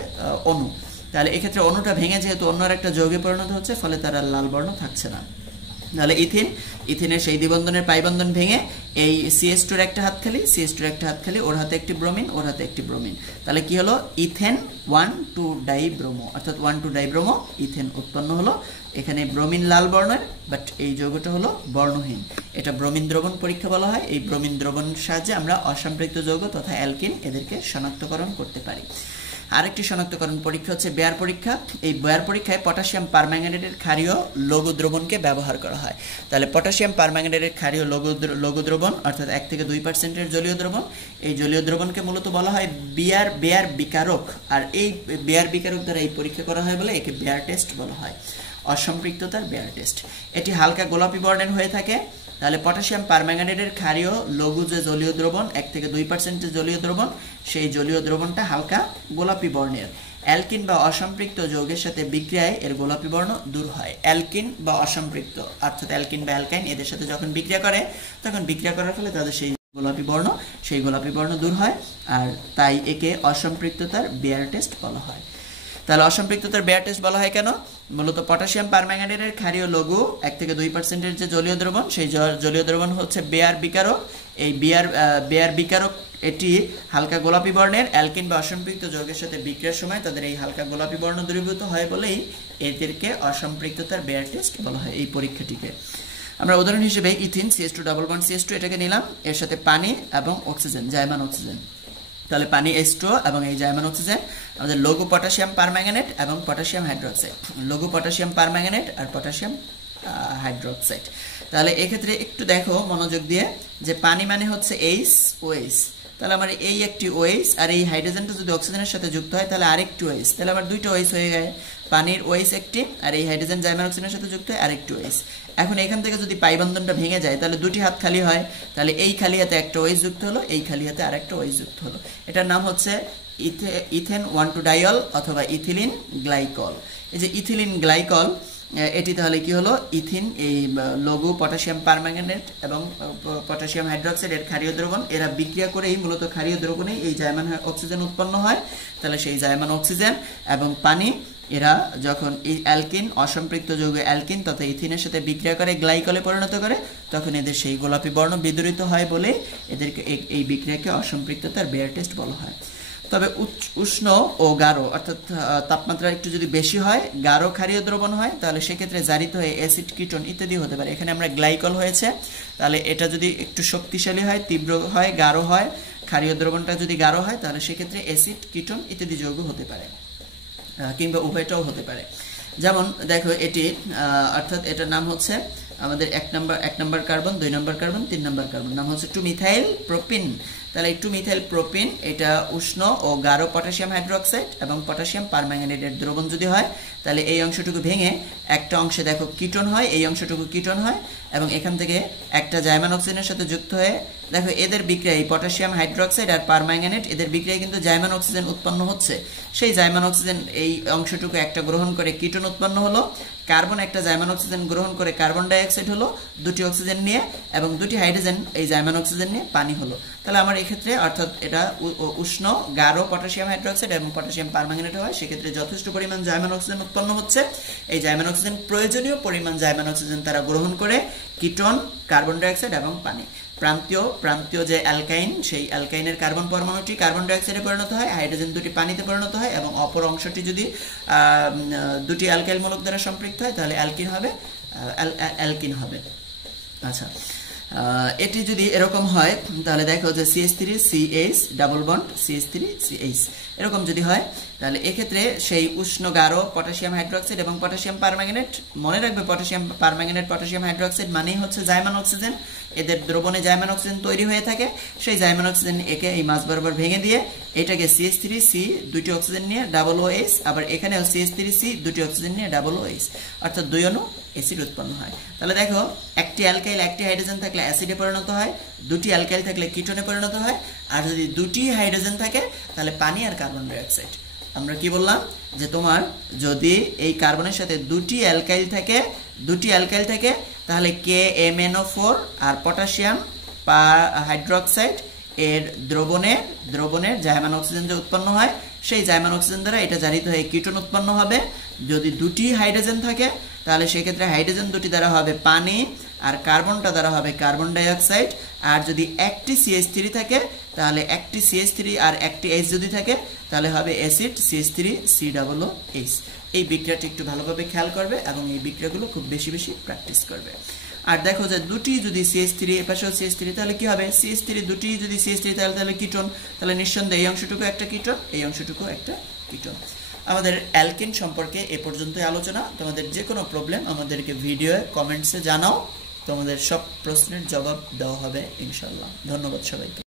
অণু। তাহলে এক্ষেত্রে অণুটা ভেঙে যেহেতু অন্য একটা যৌগে পরিণত হচ্ছে, ফলে তার আর লাল বর্ণ থাকছে না। তাহলে ইথিনের সেই দ্বিবন্ধনের পাই বন্ধন ভেঙে এই CH2-র একটা হাত খালি, ওর হাতে একটি ব্রোমিন, ওর হাতে একটি ব্রোমিন, তাহলে কি হলো? ইথেন 1,2-ডাইব্রোমো, অর্থাৎ 1,2-ডাইব্রোমো ইথেন উৎপন্ন হলো। এখানে ব্রোমিন লাল বর্ণের, বাট এই যৌগটা হলো বর্ণহীন। এটা ব্রোমিন দ্রবণ পরীক্ষা বলা হয়। এই ব্রোমিন দ্রবণের সাহায্যে আমরা অসম্পৃক্ত যৌগ তথা অ্যালকিন এদেরকে শনাক্তকরণ করতে পারি। আরেকটি শনাক্তকরণ পরীক্ষা হচ্ছে বেয়ার পরীক্ষা। এই বেয়ার পরীক্ষায় পটাশিয়াম পারম্যাঙ্গানেটের ক্ষারীয় লঘু দ্রবণকে ব্যবহার করা হয়। তাহলে পটাশিয়াম পারম্যাঙ্গানেটের ক্ষারীয় লঘু দ্রবণ অর্থাৎ 1 থেকে 2% জলীয় দ্রবণ, এই জলীয় দ্রবণকে মূলত বলা হয় বেয়ার বিকারক। আর এই বেয়ার বিকারক দ্বারা এই পরীক্ষা করা হয় বলে একে বেয়ার টেস্ট বলা হয়, অসম্পৃক্ততার বেয়ার টেস্ট। এটি হালকা গোলাপি বর্ণের হয়ে থাকে তাহলে পটাশিয়াম পারম্যাঙ্গানেটের ক্ষারীয় লঘু যে জলীয় দ্রবণ 1 থেকে 2% জলীয় দ্রবণ, সেই জলীয় দ্রবণটা হালকা গোলাপি বর্ণের। অ্যালকিন বা অসম্পৃক্ত যৌগের সাথে বিক্রিয়ায় এর গোলাপি বর্ণ দূর হয়। অ্যালকিন বা অসম্পৃক্ত অর্থাৎ অ্যালকিন বা অ্যালকাইন এদের সাথে যখন বিক্রিয়া করে তখন বিক্রিয়া করার ফলে তাদের সেই গোলাপি বর্ণ দূর হয়, আর তাই একে অসম্পৃক্ততার বেয়ার টেস্ট বলা হয়। তাহলে অসম্পৃক্ততার বেয়ার টেস্ট বলা হয় কেন? মূলত পটাশিয়াম পারম্যাঙ্গানেটের ক্ষারীয় লঘু 1 থেকে 2% যে জলীয় দ্রবণ, সেই জলীয় দ্রবণ হচ্ছে বেয়ার বিকারক। এই বেয়ার বিকারক এটি হালকা গোলাপি বর্ণের। অ্যালকিন বা অসম্পৃক্ত যৌগের সাথে বিক্রিয়ার সময় তাদের এই হালকা গোলাপি বর্ণ দ্রবীভূত হয় বলেই এদেরকে অসম্পৃক্ততার বেয়ার টেস্ট বলা হয় এই পরীক্ষাটিকে। আমরা উদাহরণ হিসেবে ethene CH2 double bond CH2 এটাকে নিলাম, এর সাথে পানি এবং অক্সিজেন, জাইমান অক্সিজেন। তাহলে পানি H2O এবং এই জাইমান অক্সিজেন আমাদের লঘু পটাশিয়াম পারম্যাঙ্গানেট এবং পটাশিয়াম হাইড্রোক্সাইড, লঘু পটাশিয়াম পারম্যাঙ্গানেট আর পটাশিয়াম হাইড্রোক্সাইড। তাহলে এক্ষেত্রে একটু দেখো মনোযোগ দিয়ে যে পানি মানে হচ্ছে HOH, তাহলে আমার এই একটি OH আর এই হাইড্রোজেনটা যদি অক্সিজেনের সাথে যুক্ত হয় তাহলে আরেকটি OH, তাহলে আমার দুইটা OH হয়ে গেছে। পানির OH একটি আর এই হাইড্রোজেন জাইমান অক্সিজেনের সাথে যুক্ত হয় আরেকটি OH। এখন এখান থেকে যদি পাই বন্ধনটা ভেঙে যায় তাহলে দুটি হাত খালি হয়, তাহলে এই খালি হাতে একটা OH যুক্ত হলো, এই খালি হাতে আরেকটা OH যুক্ত হলো। এটার নাম হচ্ছে ইথেন 1,2-ডাইয়ল অথবা ইথিলিন গ্লাইকল। এই যে ইথিলিন গ্লাইকল এটি তাহলে কি হলো? ইথিন এই লঘু পটাশিয়াম পারম্যাঙ্গানেট এবং পটাশিয়াম হাইড্রোক্সাইড এর ক্ষারীয় দ্রবণ, এরা বিক্রিয়া করেই মূলত ক্ষারীয় দ্রবণে এই জাইমান অক্সিজেন উৎপন্ন হয়। তাহলে সেই জাইমান অক্সিজেন এবং পানি এরা যখন এই অ্যালকিন অসম্পৃক্ত যৌগ অ্যালকিন তথা ইথিনের সাথে বিক্রিয়া করে গ্লাইকলে পরিণত করে, তখন এদের সেই গোলাপি বর্ণ বিদরিত হয় বলে এদেরকে এই বিক্রিয়াকে অসম্পৃক্ততার বেয়ার টেস্ট বলা হয়। তবে উষ্ণ ও গাঢ় অর্থাৎ তাপমাত্রা একটু যদি বেশি হয়, গাঢ় ক্ষারীয় দ্রবণ হয়, তাহলে সেক্ষেত্রে জারিত হয়ে অ্যাসিড, কিটোন ইত্যাদি হতে পারে। এখানে আমরা গ্লাইকল হয়েছে, তাহলে এটা যদি একটু শক্তিশালী হয়, তীব্র হয়, গাঢ় হয়, ক্ষারীয় দ্রবণটা যদি গাঢ় হয় তাহলে সেক্ষেত্রে অ্যাসিড, কিটোন ইত্যাদি যৌগ হতে পারে, কিংবা উভয়টাও হতে পারে। যেমন দেখো এটি অর্থাৎ এটার নাম হচ্ছে আমাদের 1 নম্বর কার্বন, 2 নম্বর কার্বন, 3 নম্বর কার্বন, নাম হচ্ছে 2-মিথাইল প্রোপিন। তাহলে 2-মিথাইল প্রোপিন এটা উষ্ণ ও গাঢ় পটাশিয়াম হাইড্রোক্সাইড এবং পটাশিয়াম পারম্যাঙ্গানেটের দ্রবণ যদি হয় তাহলে এই অংশটুকু ভেঙে একটা অংশে দেখো কিটোন হয়, এই অংশটুকু কিটোন হয় এবং এখান থেকে একটা জাইমান অক্সিজেনের সাথে যুক্ত হয়ে দেখো এদের বিক্রিয়ায় পটাশিয়াম হাইড্রোক্সাইড আর পারম্যাঙ্গানেট এদের বিক্রিয়ায় কিন্তু জাইমান অক্সিজেন উৎপন্ন হচ্ছে। সেই জাইমান অক্সিজেন এই অংশটুকু একটা গ্রহণ করে কিটোন উৎপন্ন হলো, কার্বন একটা জাইমান অক্সিজেন গ্রহণ করে কার্বন ডাইঅক্সাইড হলো, দুটি অক্সিজেন নিয়ে, এবং দুটি হাইড্রোজেন এই জাইমান অক্সিজেন নিয়ে পানি হলো। তাহলে আমার এই ক্ষেত্রে অর্থাৎ এটা উষ্ণ গাঢ় পটাশিয়াম হাইড্রোক্সাইড এবং পটাশিয়াম পারম্যাঙ্গানেট হয়, সেক্ষেত্রে যথেষ্ট পরিমাণ জাইমান অক্সিজেন উৎপন্ন হচ্ছে। এই জাইমান অক্সিজেন প্রয়োজনীয় পরিমাণ জাইমান অক্সিজেন তারা গ্রহণ করে কিটোন, কার্বন ডাইঅক্সাইড এবং পানি। প্রান্তীয় যে অ্যালকাইন, সেই অ্যালকাইনের কার্বন পরমাণুটি কার্বন ডাইঅক্সাইডে পরিণত হয়, হাইড্রোজেন দুটি পানিতে পরিণত হয় এবং অপর অংশটি যদি দুটি অ্যালকাইল মূলক দ্বারা সম্পৃক্ত হয় তাহলে অ্যালকিন হবে। আচ্ছা, এটি যদি এরকম হয় তাহলে দেখো যে CH3CH ডাবল বন্ড CH3CH এরকম যদি হয় তাহলে এক্ষেত্রে সেই উষ্ণ গাঢ় পটাশিয়াম হাইড্রোক্সাইড এবং পটাশিয়াম পারম্যাঙ্গানেট, মনে রাখবে পটাশিয়াম পারম্যাঙ্গানেট পটাশিয়াম হাইড্রোক্সাইড মানেই হচ্ছে জাইমান অক্সিজেন, এদের দ্রবণে জাইমান অক্সিজেন তৈরি হয়ে থাকে। সেই জাইমান অক্সিজেন একে এই মাছ বরাবর ভেঙে দিয়ে এটাকে CH3C দুটি অক্সিজেন নিয়ে ডাবল OH, আবার এখানেও CH3C দুটি অক্সিজেন নিয়ে ডাবল OH, অর্থাৎ 2 অণু অ্যাসিড উৎপন্ন হয়। তাহলে দেখো একটি অ্যালকাইল একটি হাইড্রোজেন থাকলে অ্যাসিডে পরিণত হয়, দুটি অ্যালকাইল থাকলে কিটোনে পরিণত হয়, আর যদি দুটি হাইড্রোজেন থাকে তাহলে পানি আর কার্বন ডাইঅক্সাইড। আমরা কি বললাম যে তোমার যদি এই কার্বনের সাথে দুটি অ্যালকাইল থাকে তাহলে KMnO4 আর পটাশিয়াম হাইড্রোক্সাইড এর দ্রবণের জাইমান অক্সিজেন যে উৎপন্ন হয়, সেই জাইমান অক্সিজেন দ্বারা এটা জারিত হয়ে কিটোন উৎপন্ন হবে। যদি দুটি হাইড্রোজেন থাকে তাহলে সেক্ষেত্রে হাইড্রোজেন দুটি দ্বারা হবে পানি আর কার্বনটা দ্বারা হবে কার্বন ডাইঅক্সাইড। আর যদি একটি CH3 থাকে তাহলে একটি CH3 আর একটি H যদি থাকে তাহলে হবে অ্যাসিড CH3COOH। এই বিক্রিয়াটি একটু ভালোভাবে খেয়াল করবে এবং এই বিক্রিয়াগুলো খুব বেশি প্র্যাকটিস করবে। আর দেখো যে দুটি যদি CH3 এপাশেও CH3 তাহলে কি হবে? CH3 দুটি যদি CH3 তাহলে কিটোন, তাহলে নিঃসন্দেহে এই অংশটুকু একটা কিটোন, এই অংশটুকু একটা কিটোন। আমাদের অ্যালকিন সম্পর্কে এ পর্যন্তই আলোচনা। তোমাদের যে কোনো প্রবলেম আমাদেরকে ভিডিও কমেন্টসে জানাও, তোমাদের সব প্রশ্নের জবাব দেওয়া হবে ইনশাআল্লাহ। ধন্যবাদ সবাইকে।